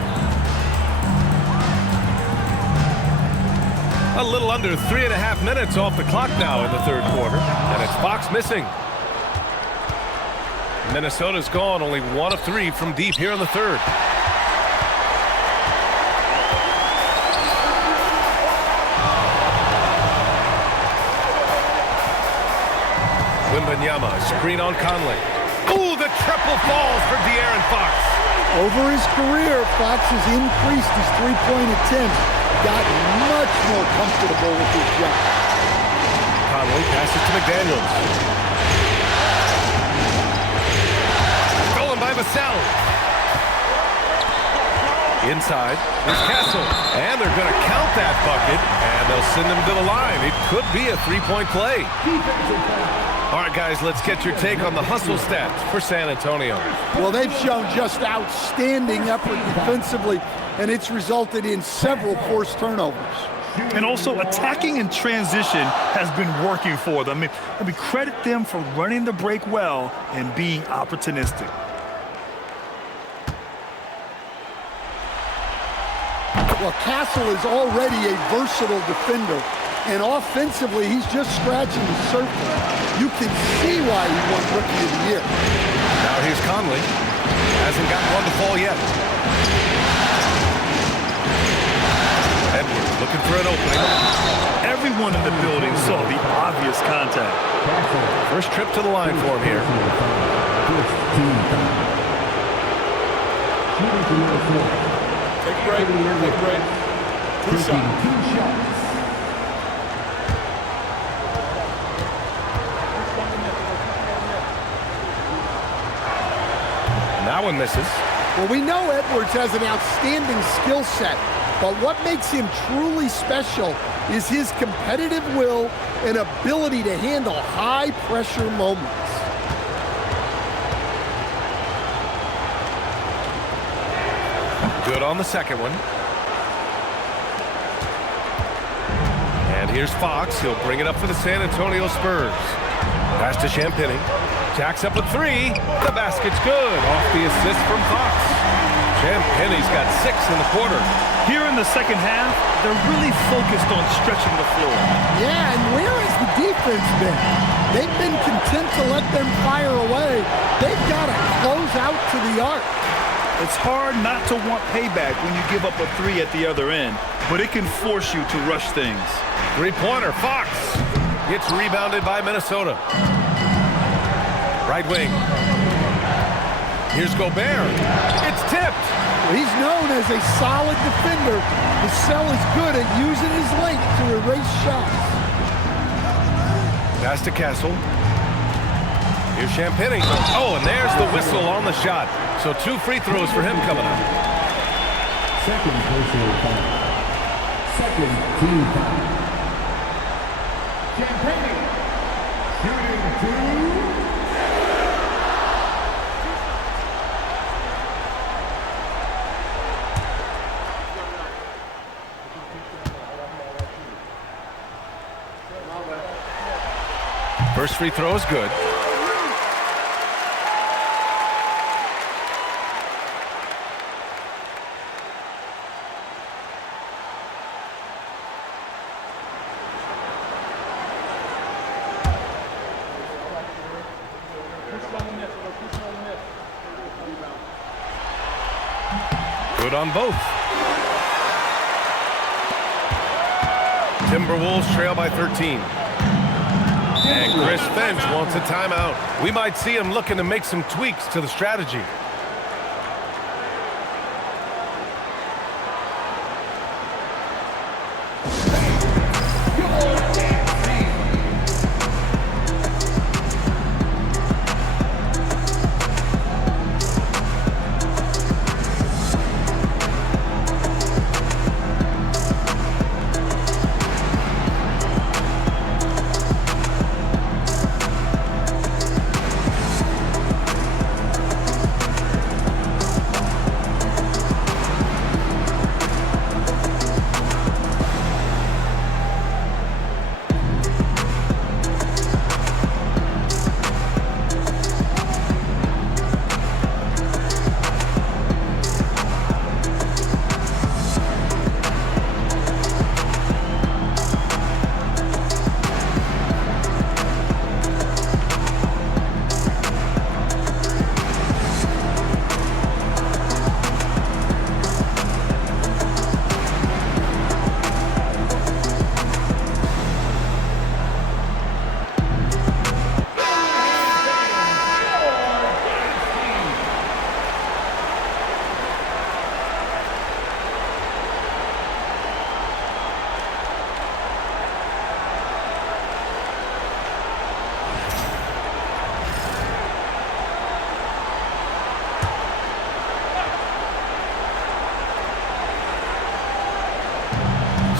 A little under 3.5 minutes off the clock now in the third quarter. And it's Fox missing. Minnesota's gone only 1 of 3 from deep here in the third. Wembanyama, screen on Conley. Ooh, the triple falls for De'Aaron Fox. Over his career, Fox has increased his three-point attempts, gotten much more comfortable with his shot. Conley passes to McDaniels. Stolen by Vassell. Inside, there's Castle. And they're going to count that bucket, and they'll send him to the line. It could be a three-point play. All right, guys, let's get your take on the hustle stats for San Antonio. Well, they've shown just outstanding effort defensively. and it's resulted in several forced turnovers. And also attacking in transition has been working for them. I mean, credit them for running the break well and being opportunistic. Well, Castle is already a versatile defender, and offensively, he's just scratching the surface. You can see why he won Rookie of the Year. Now here's Conley. Hasn't gotten one to fall yet. Edwards looking for an opening. Everyone in the building saw the obvious contact. First trip to the line for him here. Take a break. Take a break. 2 shots. That one misses. Well, we know Edwards has an outstanding skill set, but what makes him truly special is his competitive will and ability to handle high-pressure moments. Good on the second one. And here's Fox. He'll bring it up for the San Antonio Spurs. Pass to Champagny. Jacks up with 3. The basket's good. Off the assist from Fox. Champagny's got 6 in the quarter. Here in the second half, they're really focused on stretching the floor. Yeah, and where has the defense been? They've been content to let them fire away. They've got to close out to the arc. It's hard not to want payback when you give up a 3 at the other end, but it can force you to rush things. Three-pointer, Fox. It's rebounded by Minnesota. Right wing. Here's Gobert. It's tipped. He's known as a solid defender. Vassell is good at using his length to erase shots. Pass to Castle. Here's Champagny. Oh, and there's the whistle on the shot. So 2 free throws for him coming up. Second personal foul. Second team foul. Champagny shooting 2. First free throw is good. Good on both. Timberwolves trail by 13. And Chris Finch wants a timeout. We might see him looking to make some tweaks to the strategy.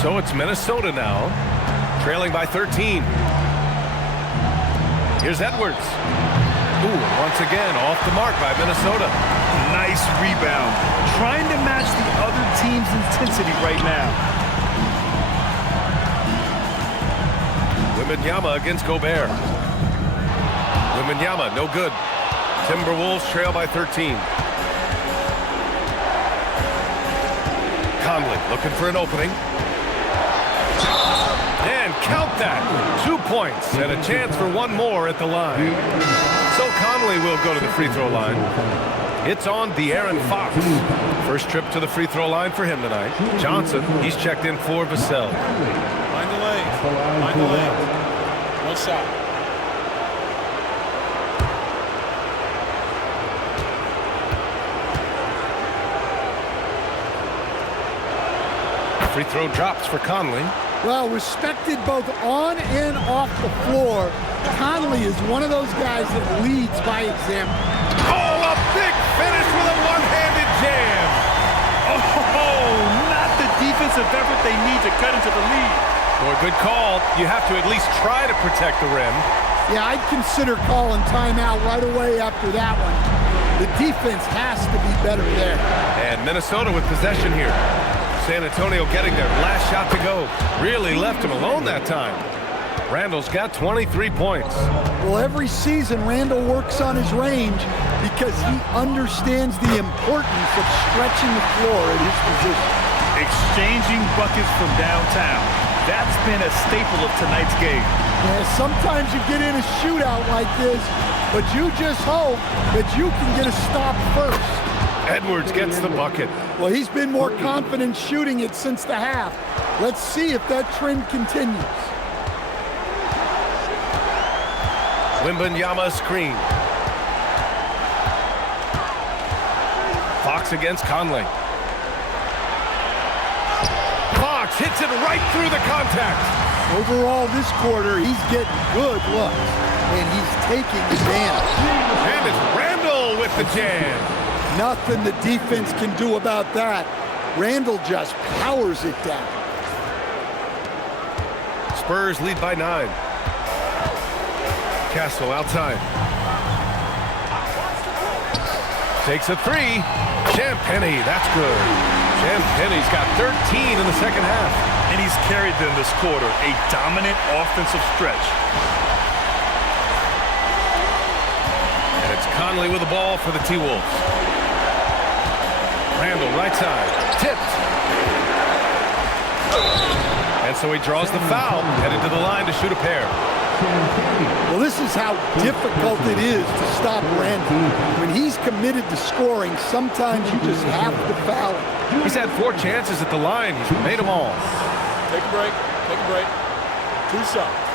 So it's Minnesota now, trailing by 13. Here's Edwards. Ooh, once again, off the mark by Minnesota. Nice rebound. Trying to match the other team's intensity right now. Wembanyama against Gobert. Wembanyama, no good. Timberwolves trail by 13. Conley looking for an opening. And count that. 2 points and a chance for one more at the line. So Conley will go to the free throw line. It's on De'Aaron Fox. First trip to the free throw line for him tonight. Johnson, he's checked in for Vassell. Mind the lane. Mind the lane. One shot. Free throw drops for Conley. Well, respected both on and off the floor, Conley is one of those guys that leads by example. Oh, a big finish with a one-handed jam. Oh, not the defensive effort they need to cut into the lead. Boy, good call. You have to at least try to protect the rim. Yeah, I'd consider calling timeout right away after that one. The defense has to be better there. And Minnesota with possession here. San Antonio getting their last shot to go. Really left him alone that time. Randall's got 23 points. Well, every season Randall works on his range because he understands the importance of stretching the floor at his position. Exchanging buckets from downtown. That's been a staple of tonight's game. Yeah, sometimes you get in a shootout like this, but you just hope that you can get a stop first. Edwards gets the bucket. Well, he's been more confident shooting it since the half. Let's see if that trend continues. Wembanyama screen. Fox against Conley. Fox hits it right through the contact. Overall this quarter, he's getting good looks, and he's taking advantage. And it's Randall with the jam. Nothing the defense can do about that. Randall just powers it down. Spurs lead by 9. Castle outside. Takes a 3. Champagnie, that's good. Champagnie's got 13 in the second half. And he's carried them this quarter, a dominant offensive stretch. And it's Conley with the ball for the T-Wolves. Randall, right side, tipped. And so he draws the foul, headed to the line to shoot a pair. Well, this is how difficult it is to stop Randall. When he's committed to scoring, sometimes you just have to foul him. He's had 4 chances at the line. He's made them all. Take a break. Take a break. 2 shots.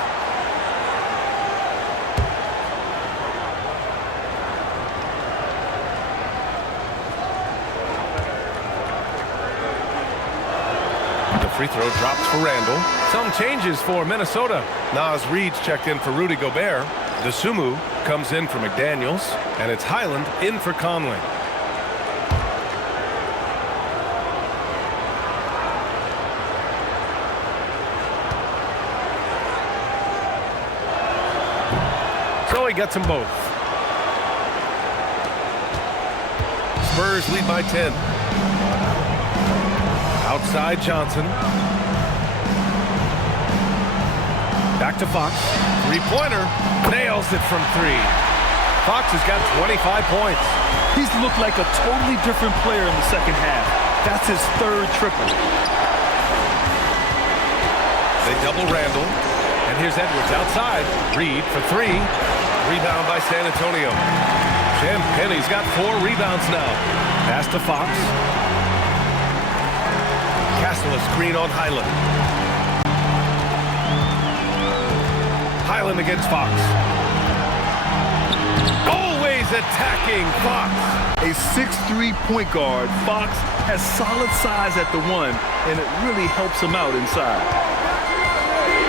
Free throw drops for Randall. Some changes for Minnesota. Naz Reid's checked in for Rudy Gobert. Dosunmu comes in for McDaniels. And it's Highland in for Conley. So he gets them both. Spurs lead by 10. Outside Johnson. Back to Fox. Three-pointer. Nails it from 3. Fox has got 25 points. He's looked like a totally different player in the second half. That's his 3rd triple. They double Randall. And here's Edwards outside. Reed for 3. Rebound by San Antonio. Champagnie's got 4 rebounds now. Pass to Fox. Castle a screen on Highland. Highland against Fox. Always attacking Fox. A 6'3" point guard, Fox has solid size at the 1, and it really helps him out inside.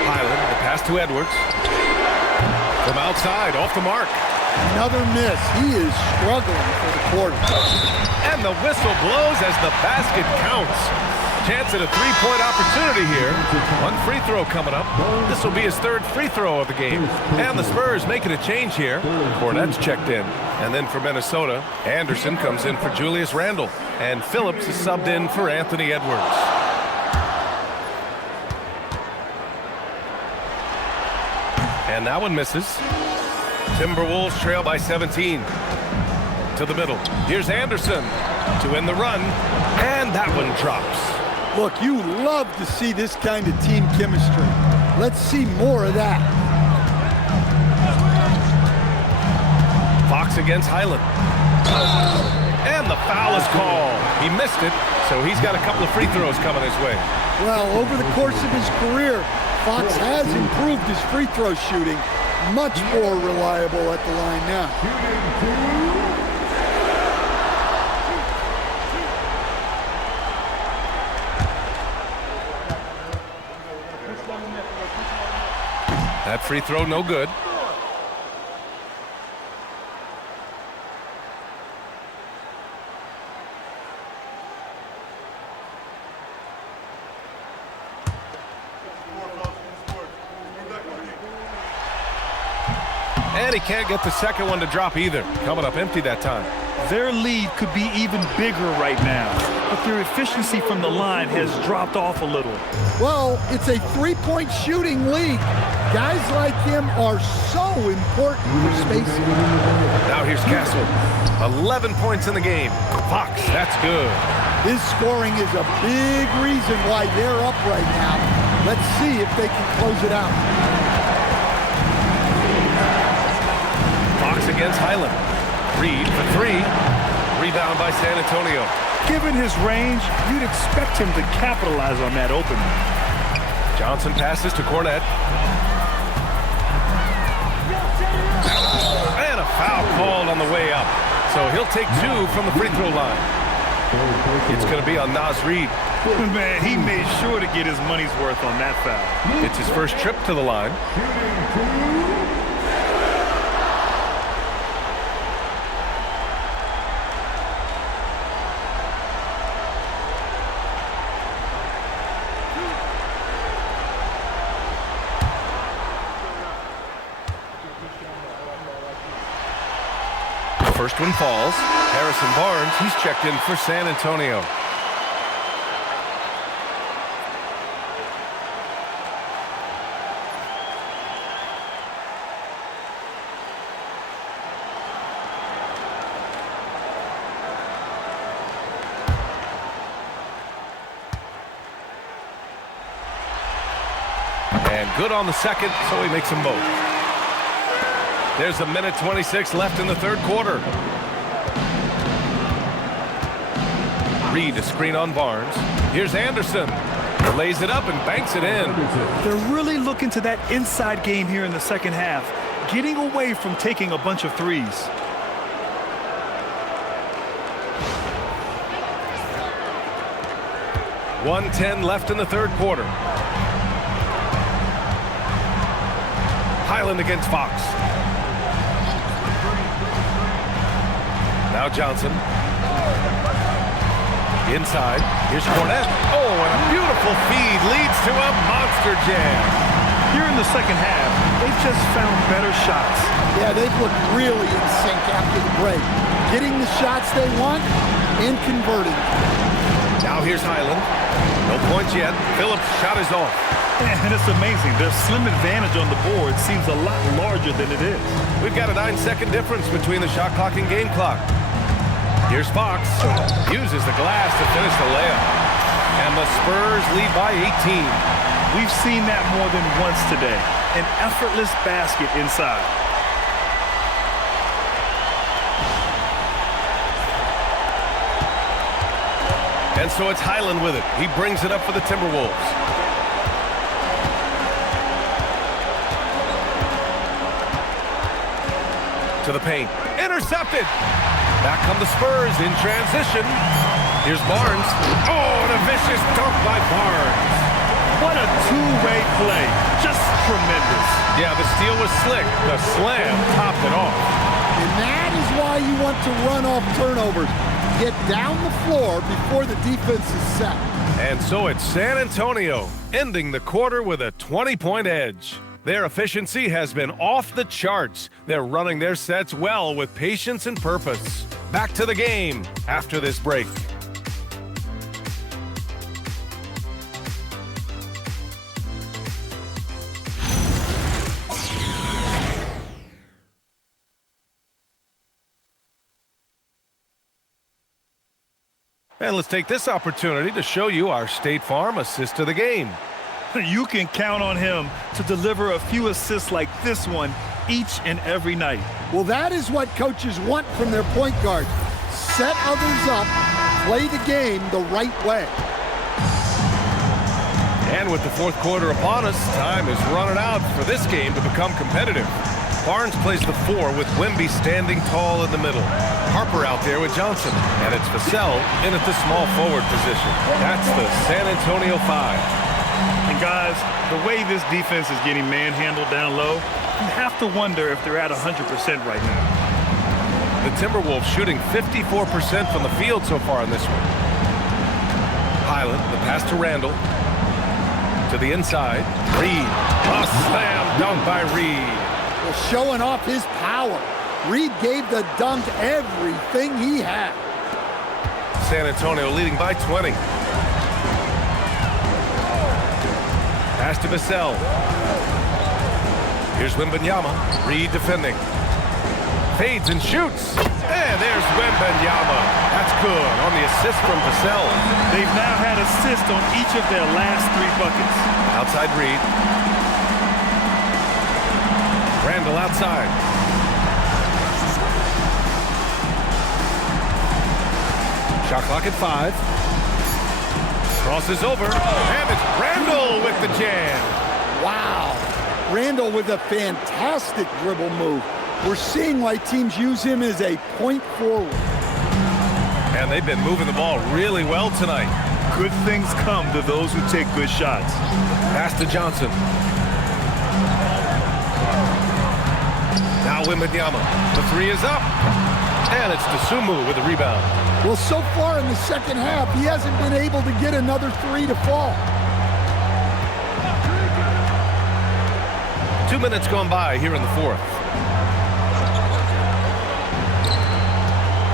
Highland, the pass to Edwards. From outside, off the mark. Another miss. He is struggling for the quarter. And the whistle blows as the basket counts. Chance at a three-point opportunity here. One free throw coming up. This will be his third free throw of the game. And the Spurs making a change here. Cornette's checked in. And then for Minnesota, Anderson comes in for Julius Randle. And Phillips is subbed in for Anthony Edwards. And that one misses. Timberwolves trail by 17. To the middle. Here's Anderson to end the run. And that one drops. Look, you love to see this kind of team chemistry. Let's see more of that. Fox against Highland. And the foul is called. He missed it, so he's got a couple of free throws coming his way. Well, over the course of his career, Fox has improved his free throw shooting. Much more reliable at the line now. That free throw, no good. And he can't get the second one to drop either. Coming up empty that time. Their lead could be even bigger right now, but their efficiency from the line has dropped off a little. Well, it's a three-point shooting league. Guys like him are so important for spacing. Now here's Castle. 11 points in the game. Fox, that's good. His scoring is a big reason why they're up right now. Let's see if they can close it out. Fox against Highland. Reed for three. Rebound by San Antonio. Given his range, you'd expect him to capitalize on that opening. Johnson passes to Cornette. And a foul called on the way up. So he'll take two from the free throw line. It's going to be on Naz Reid. Man, he made sure to get his money's worth on that foul. It's his first trip to the line. First one falls. Harrison Barnes, he's checked in for San Antonio. And good on the second, so he makes them both. There's a minute 26 left in the third quarter. Reed to screen on Barnes. Here's Anderson. Lays it up and banks it in. They're really looking to that inside game here in the second half, getting away from taking a bunch of threes. .110 left in the third quarter. Highland against Fox. Now Johnson. Inside. Here's Cornette. Oh, and a beautiful feed leads to a monster jam. Here in the second half, they've just found better shots. Yeah, they've looked really in sync after the break. Getting the shots they want and converting. Now here's Highland. No points yet. Phillips' shot is off. And it's amazing. Their slim advantage on the board seems a lot larger than it is. We've got a 9-second difference between the shot clock and game clock. Here's Fox. Uses the glass to finish the layup. And the Spurs lead by 18. We've seen that more than once today. An effortless basket inside. And so it's Highland with it. He brings it up for the Timberwolves. To the paint. Intercepted. Back come the Spurs in transition. Here's Barnes. Oh, and a vicious dunk by Barnes. What a two-way play. Just tremendous. Yeah, the steal was slick. The slam topped it off. And that is why you want to run off turnovers. get down the floor before the defense is set. And so it's San Antonio ending the quarter with a 20-point edge. Their efficiency has been off the charts. They're running their sets well with patience and purpose. Back to the game after this break. And let's take this opportunity to show you our State Farm assist of the game. You can count on him to deliver a few assists like this one each and every night. Well, that is what coaches want from their point guard. Set others up, play the game the right way. And with the fourth quarter upon us, time is running out for this game to become competitive. Barnes plays the 4 with Wemby standing tall in the middle. Harper out there with Johnson. And it's Vassell in at the small forward position. That's the San Antonio 5. And guys, the way this defense is getting manhandled down low, you have to wonder if they're at 100% right now. The Timberwolves shooting 54% from the field so far in this one. Highland, the pass to Randall. To the inside. Reed. A slam dunk by Reed. Well, showing off his power. Reed gave the dunk everything he had. San Antonio leading by 20. Pass to Vassell. Here's Wembanyama. Reed defending. Fades and shoots. And there's Wembanyama. That's good on the assist from Vassell. They've now had assists on each of their last 3 buckets. Outside Reed. Randall outside. Shot clock at 5. Crosses over. And it's Randall with the jam. Wow. Randall with a fantastic dribble move. We're seeing why teams use him as a point forward. And they've been moving the ball really well tonight. Good things come to those who take good shots. Pass to Johnson. Now Wembanyama. The 3 is up. And it's Dosunmu with the rebound. Well, so far in the second half, he hasn't been able to get another 3 to fall. 2 minutes gone by here in the fourth.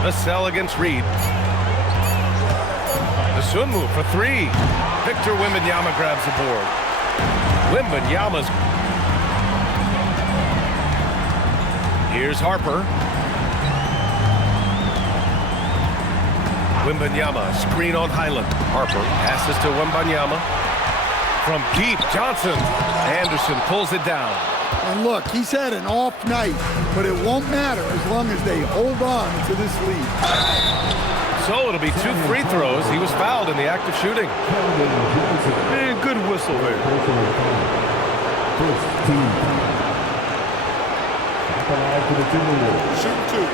Vassell against Reed. Dosunmu for 3. Victor Wembanyama grabs the board. Wembanyama's. Here's Harper. Wembanyama, screen on Highland. Harper passes to Wembanyama. From deep, Johnson. Anderson pulls it down. And look, he's had an off night, but it won't matter as long as they hold on to this lead. So it'll be 2 free throws. He was fouled in the act of shooting. Man, good whistle there. Shoot 2.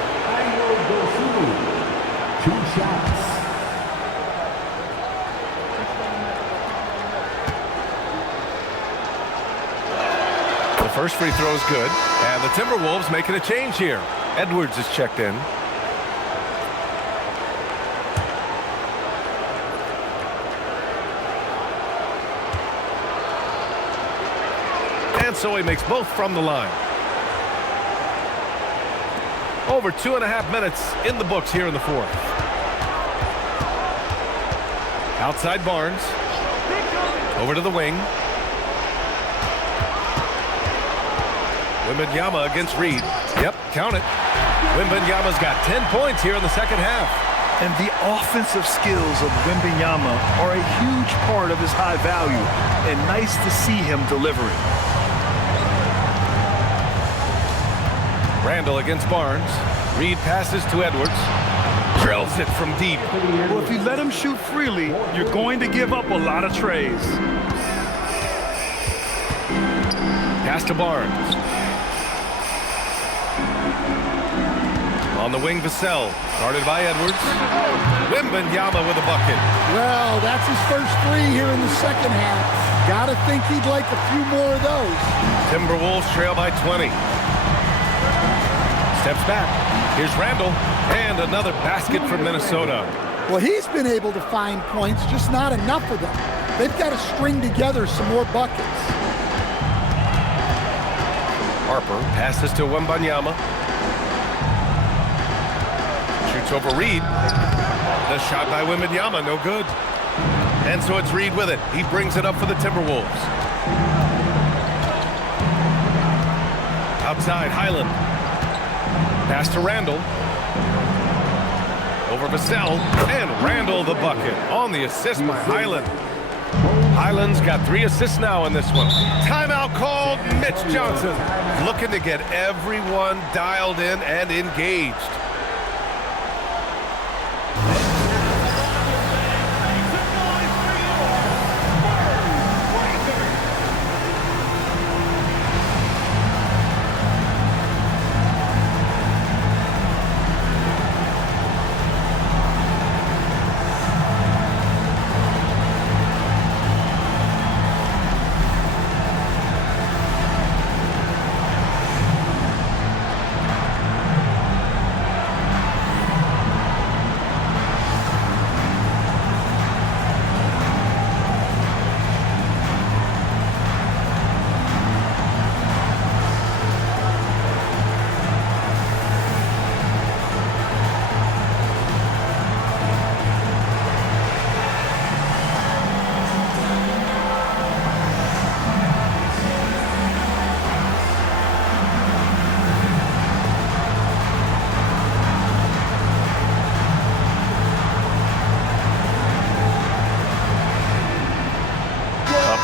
2 shots. The first free throw is good. And the Timberwolves making a change here. Edwards is checked in. And so he makes both from the line. Over 2.5 minutes in the books here in the fourth. Outside Barnes. Over to the wing. Wembanyama against Reed. Yep, count it. Wembanyama's got 10 points here in the second half. And the offensive skills of Wembanyama are a huge part of his high value. And nice to see him delivering. Randall against Barnes. Reed passes to Edwards. Drills it from deep. Well, if you let him shoot freely, you're going to give up a lot of trays. Pass to Barnes. On the wing, Vassell. Guarded by Edwards. Wembanyama with a bucket. Well, that's his first 3 here in the second half. Gotta think he'd like a few more of those. Timberwolves trail by 20. Steps back. Here's Randall, and another basket for Minnesota. Well, he's been able to find points, just not enough of them. They've got to string together some more buckets. Harper passes to Wembanyama. Shoots over Reed. The shot by Wembanyama, no good. And so it's Reed with it. He brings it up for the Timberwolves. Outside, Highland. Pass to Randall. Over Vassell, and Randall the bucket on the assist by Highland. Highland's got 3 assists now in this one. Timeout called. Mitch Johnson looking to get everyone dialed in and engaged.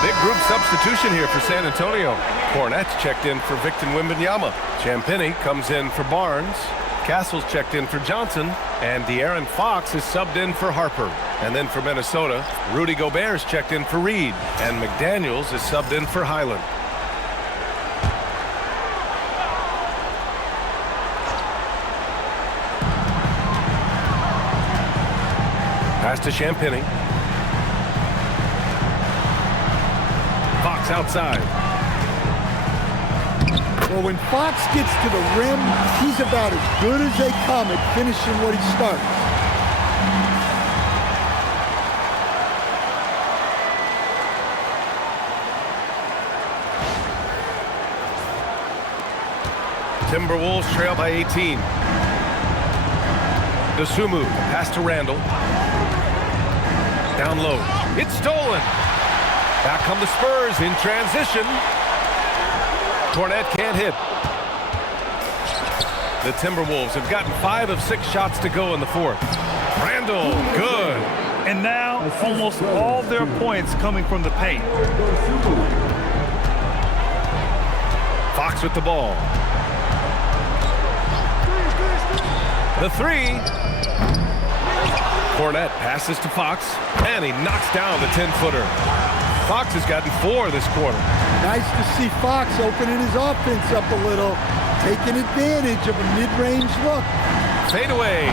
Big group substitution here for San Antonio. Cornette's checked in for Victor Wembanyama. Champagnie comes in for Barnes. Castle's checked in for Johnson. And De'Aaron Fox is subbed in for Harper. And then for Minnesota, Rudy Gobert's checked in for Reed. And McDaniels is subbed in for Highland. Pass to Champagnie. Fox outside. Well, when Fox gets to the rim, he's about as good as they come at finishing what he starts. Timberwolves trail by 18. Dosunmu, pass to Randall. Down low. It's stolen. Back come the Spurs in transition. Cornette can't hit. The Timberwolves have gotten 5 of 6 shots to go in the fourth. Randall, good. And now almost all their points coming from the paint. Fox with the ball. The 3. Cornette passes to Fox, and he knocks down the 10-footer. Fox has gotten 4 this quarter. Nice to see Fox opening his offense up a little, taking advantage of a mid-range look. Fade away,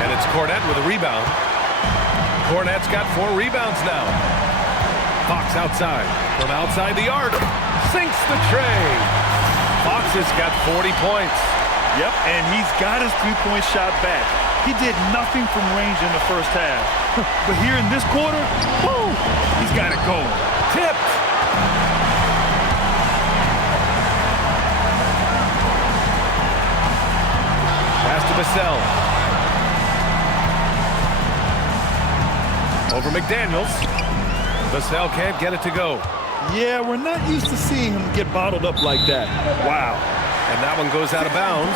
and it's Cornette with a rebound. Cornette's got 4 rebounds now. Fox outside, from outside the arc, sinks the tray. Fox has got 40 points. Yep, and he's got his three-point shot back. He did nothing from range in the first half. But here in this quarter, boom, he's got it going. Tipped. Pass to Vassell. Over McDaniels. Vassell can't get it to go. Yeah, we're not used to seeing him get bottled up like that. Wow. And that one goes out of bounds.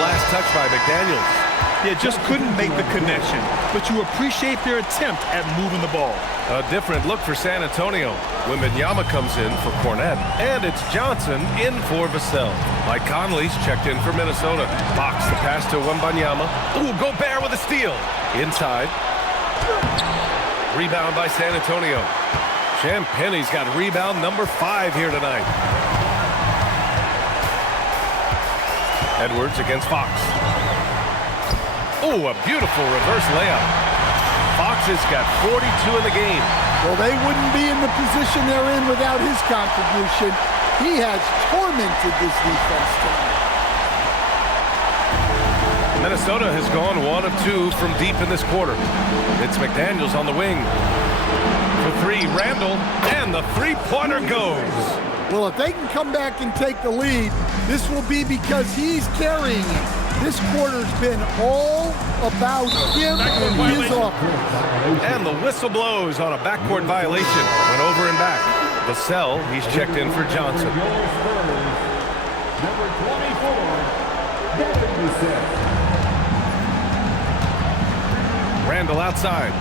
Last touch by McDaniels. Yeah, just couldn't make the connection. But you appreciate their attempt at moving the ball. A different look for San Antonio. Wembanyama comes in for Cornette. And it's Johnson in for Vassell. Mike Conley's checked in for Minnesota. Fox the pass to Wembanyama. Ooh, Gobert with a steal. Inside. Rebound by San Antonio. Champagnie's got rebound number 5 here tonight. Edwards against Fox. Oh, a beautiful reverse layup. Fox has got 42 in the game. Well, they wouldn't be in the position they're in without his contribution. He has tormented this defense tonight. Minnesota has gone 1 of 2 from deep in this quarter. It's McDaniels on the wing. For three, Randall, and the three-pointer goes. Well, if they can come back and take the lead, this will be because he's carrying it. This quarter's been all about him and his offense. And the whistle blows on a backcourt violation. Went over and back. Vassell, he's checked in for Johnson. Number 24, Devin. Randall outside.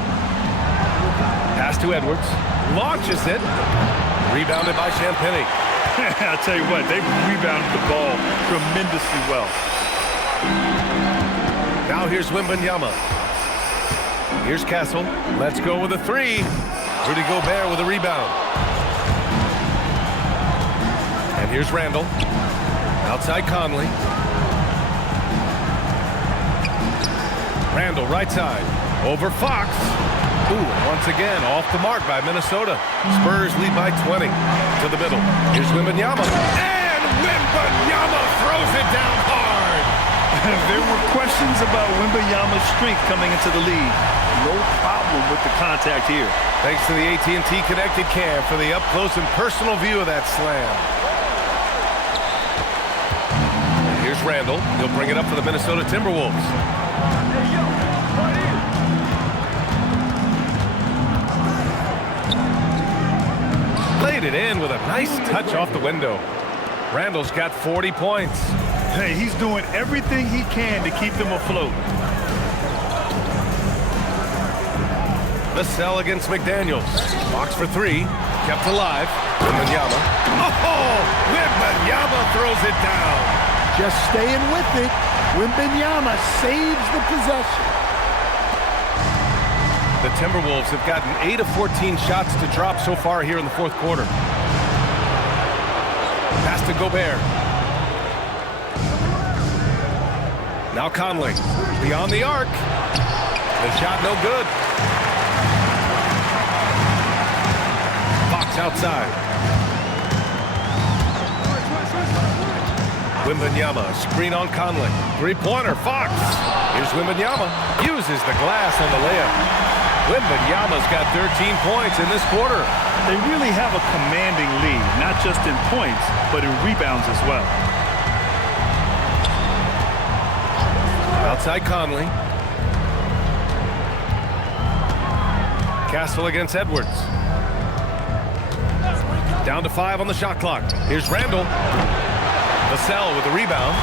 Pass to Edwards. Launches it. Rebounded by Champagnie. I'll tell you what, they rebounded the ball tremendously well. Now here's Wembanyama. Here's Castle. Let's go with a three. Rudy Gobert with a rebound. And here's Randall. Outside Conley. Randall right side. Over Fox. Ooh, once again, off the mark by Minnesota. Spurs lead by 20. To the middle. Here's Wembanyama. And Wembanyama throws it down hard. There were questions about Wembanyama's strength coming into the league. No problem with the contact here. Thanks to the AT&T Connected Cam for the up-close and personal view of that slam. And here's Randall. He'll bring it up for the Minnesota Timberwolves. Laid it in with a nice touch off the window. Randall's got 40 points. Hey, he's doing everything he can to keep them afloat. Vassell against McDaniels. Box for three. Kept alive. Wembanyama. Oh! Wembanyama throws it down. Just staying with it. Wembanyama saves the possession. The Timberwolves have gotten 8 of 14 shots to drop so far here in the fourth quarter. Pass to Gobert. Now Conley. Beyond the arc. The shot no good. Fox outside. Wembanyama, screen on Conley. Three-pointer, Fox. Here's Wembanyama. Uses the glass on the layup. Wembanyama's got 13 points in this quarter. They really have a commanding lead, not just in points, but in rebounds as well. Outside Conley. Castle against Edwards. Down to 5 on the shot clock. Here's Randall. Vassell with the rebound.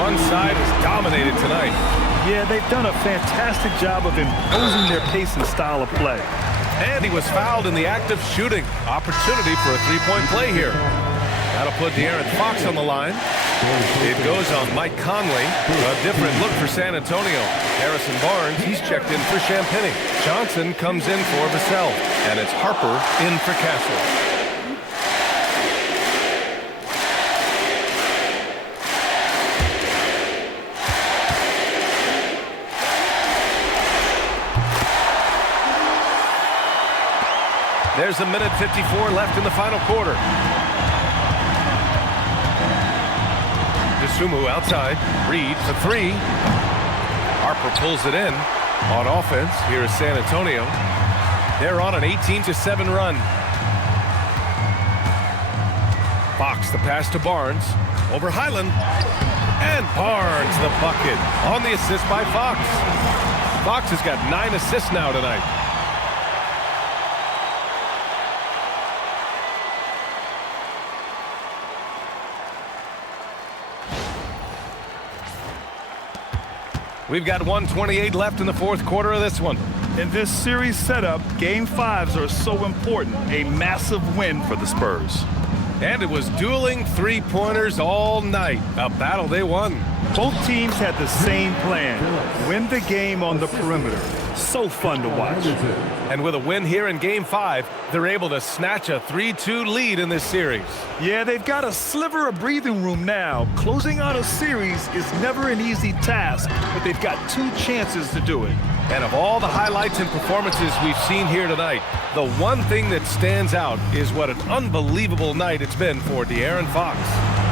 One side is dominated tonight. Yeah, they've done a fantastic job of imposing their pace and style of play. And he was fouled in the act of shooting. Opportunity for a three-point play here. That'll put De'Aaron Fox on the line. It goes on Mike Conley. A different look for San Antonio. Harrison Barnes, he's checked in for Champagnie. Johnson comes in for Vassell. And it's Harper in for Castle. There's a minute 54 left in the final quarter. DeSumo outside. Reed for three. Harper pulls it in. On offense, here is San Antonio. They're on an 18-7 run. Fox the pass to Barnes. Over Highland. And Barnes the bucket. On the assist by Fox. Fox has got 9 assists now tonight. We've got 1:28 left in the fourth quarter of this one. In this series setup, Game 5s are so important. A massive win for the Spurs. And it was dueling three-pointers all night. A battle they won. Both teams had the same plan. Win the game on the perimeter. So fun to watch. And with a win here in Game 5, they're able to snatch a 3-2 lead in this series. Yeah, they've got a sliver of breathing room now. Closing out a series is never an easy task, but they've got 2 chances to do it. And of all the highlights and performances we've seen here tonight, the one thing that stands out is what an unbelievable night it's been for De'Aaron Fox.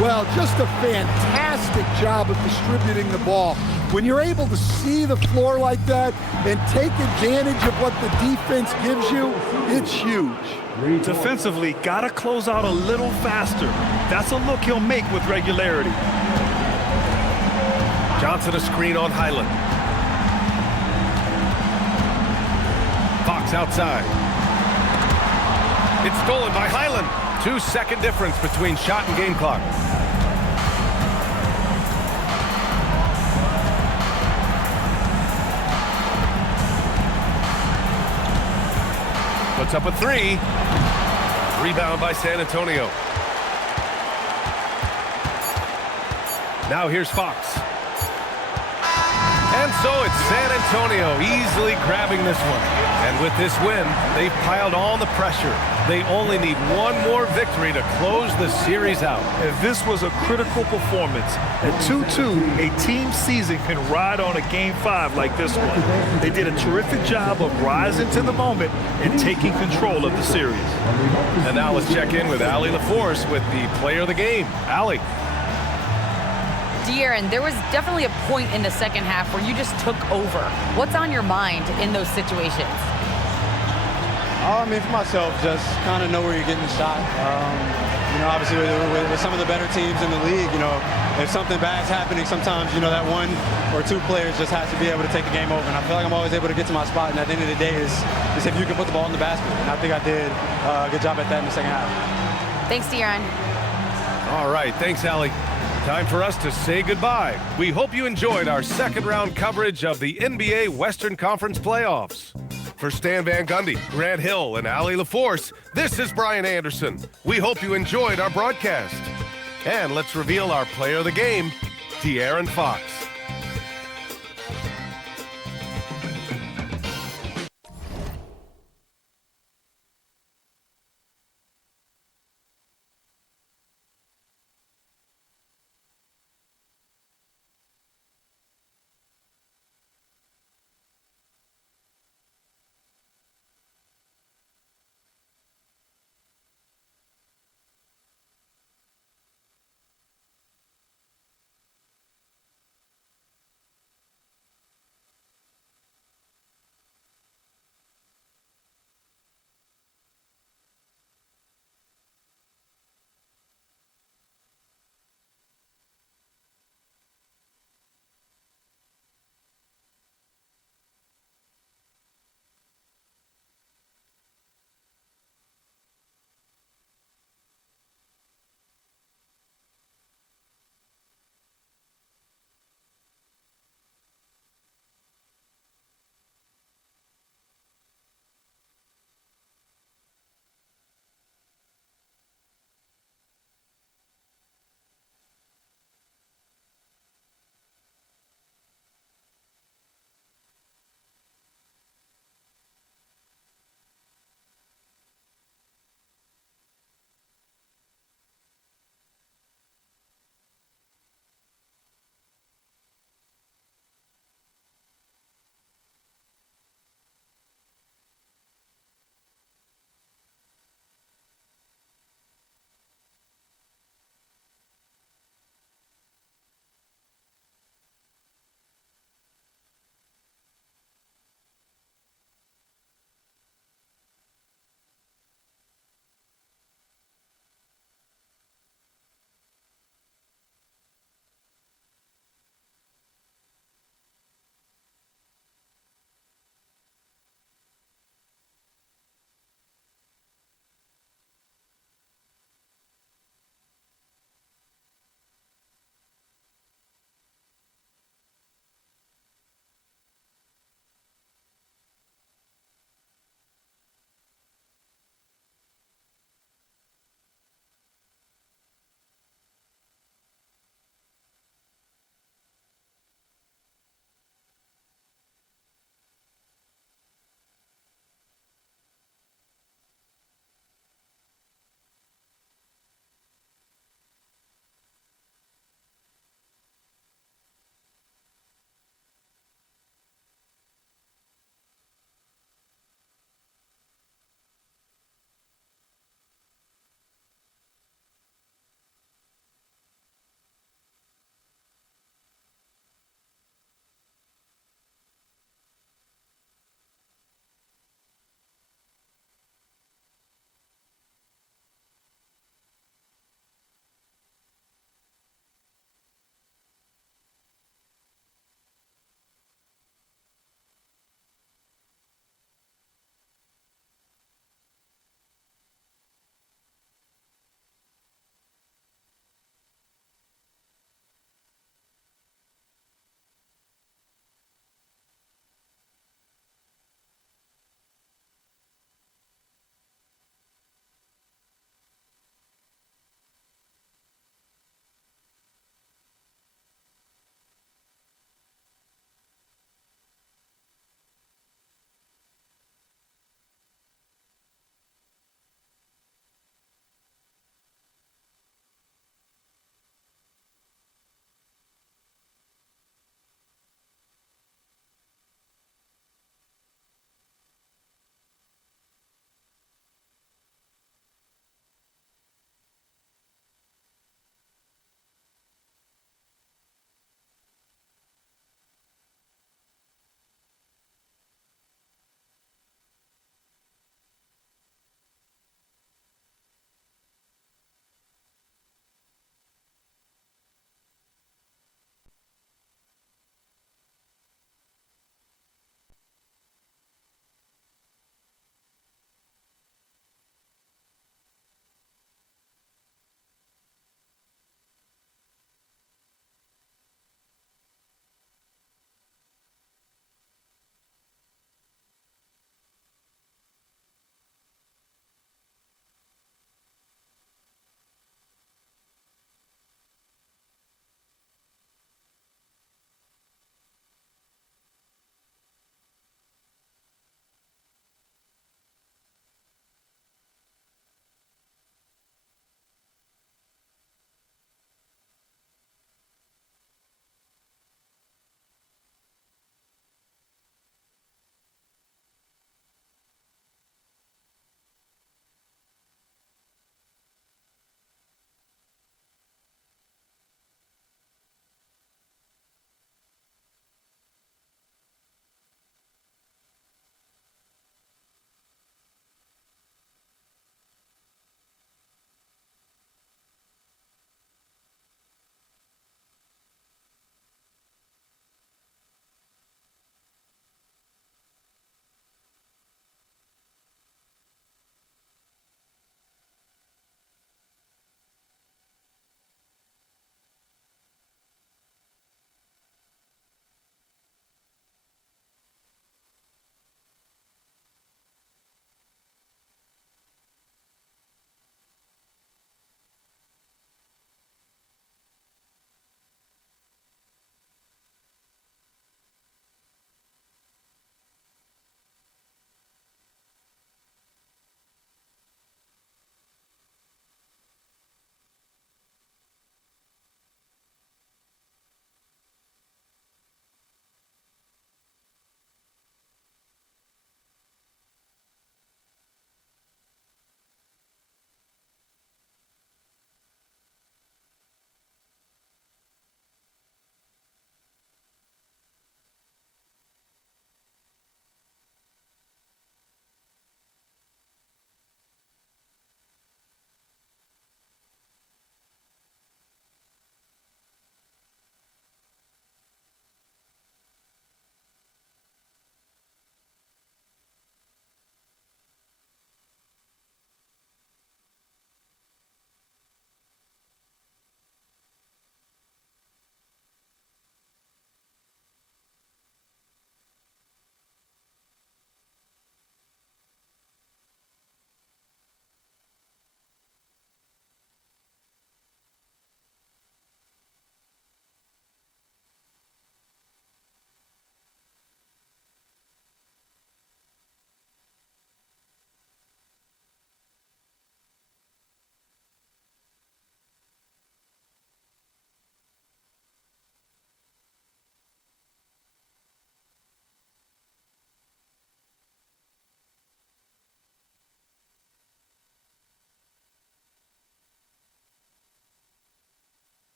Well, just a fantastic job of distributing the ball. When you're able to see the floor like that and take advantage of what the defense gives you, it's huge. Defensively, got to close out a little faster. That's a look he'll make with regularity. Johnson a screen on Highland. Fox outside. It's stolen by Highland. 2-second difference between shot and game clock. Puts up a three. Rebound by San Antonio. Now here's Fox. And so it's San Antonio easily grabbing this one. And with this win, they've piled on the pressure. They only need one more victory to close the series out. If this was a critical performance, at 2-2, a team season can ride on a Game 5 like this one. They did a terrific job of rising to the moment and taking control of the series. And now let's check in with Allie LaForce with the player of the game. Allie. De'Aaron, there was definitely a point in the second half where you just took over. What's on your mind in those situations? I mean, for myself, just kind of know where you're getting the shot. Obviously with some of the better teams in the league, if something bad's happening, sometimes, that one or two players just has to be able to take the game over. And I feel like I'm always able to get to my spot. And at the end of the day is if you can put the ball in the basket. And I think I did a good job at that in the second half. Thanks, De'Aaron. All right. Thanks, Allie. Time for us to say goodbye. We hope you enjoyed our second round coverage of the NBA Western Conference playoffs. For Stan Van Gundy, Grant Hill, and Allie LaForce, this is Brian Anderson. We hope you enjoyed our broadcast. And let's reveal our player of the game, De'Aaron Fox.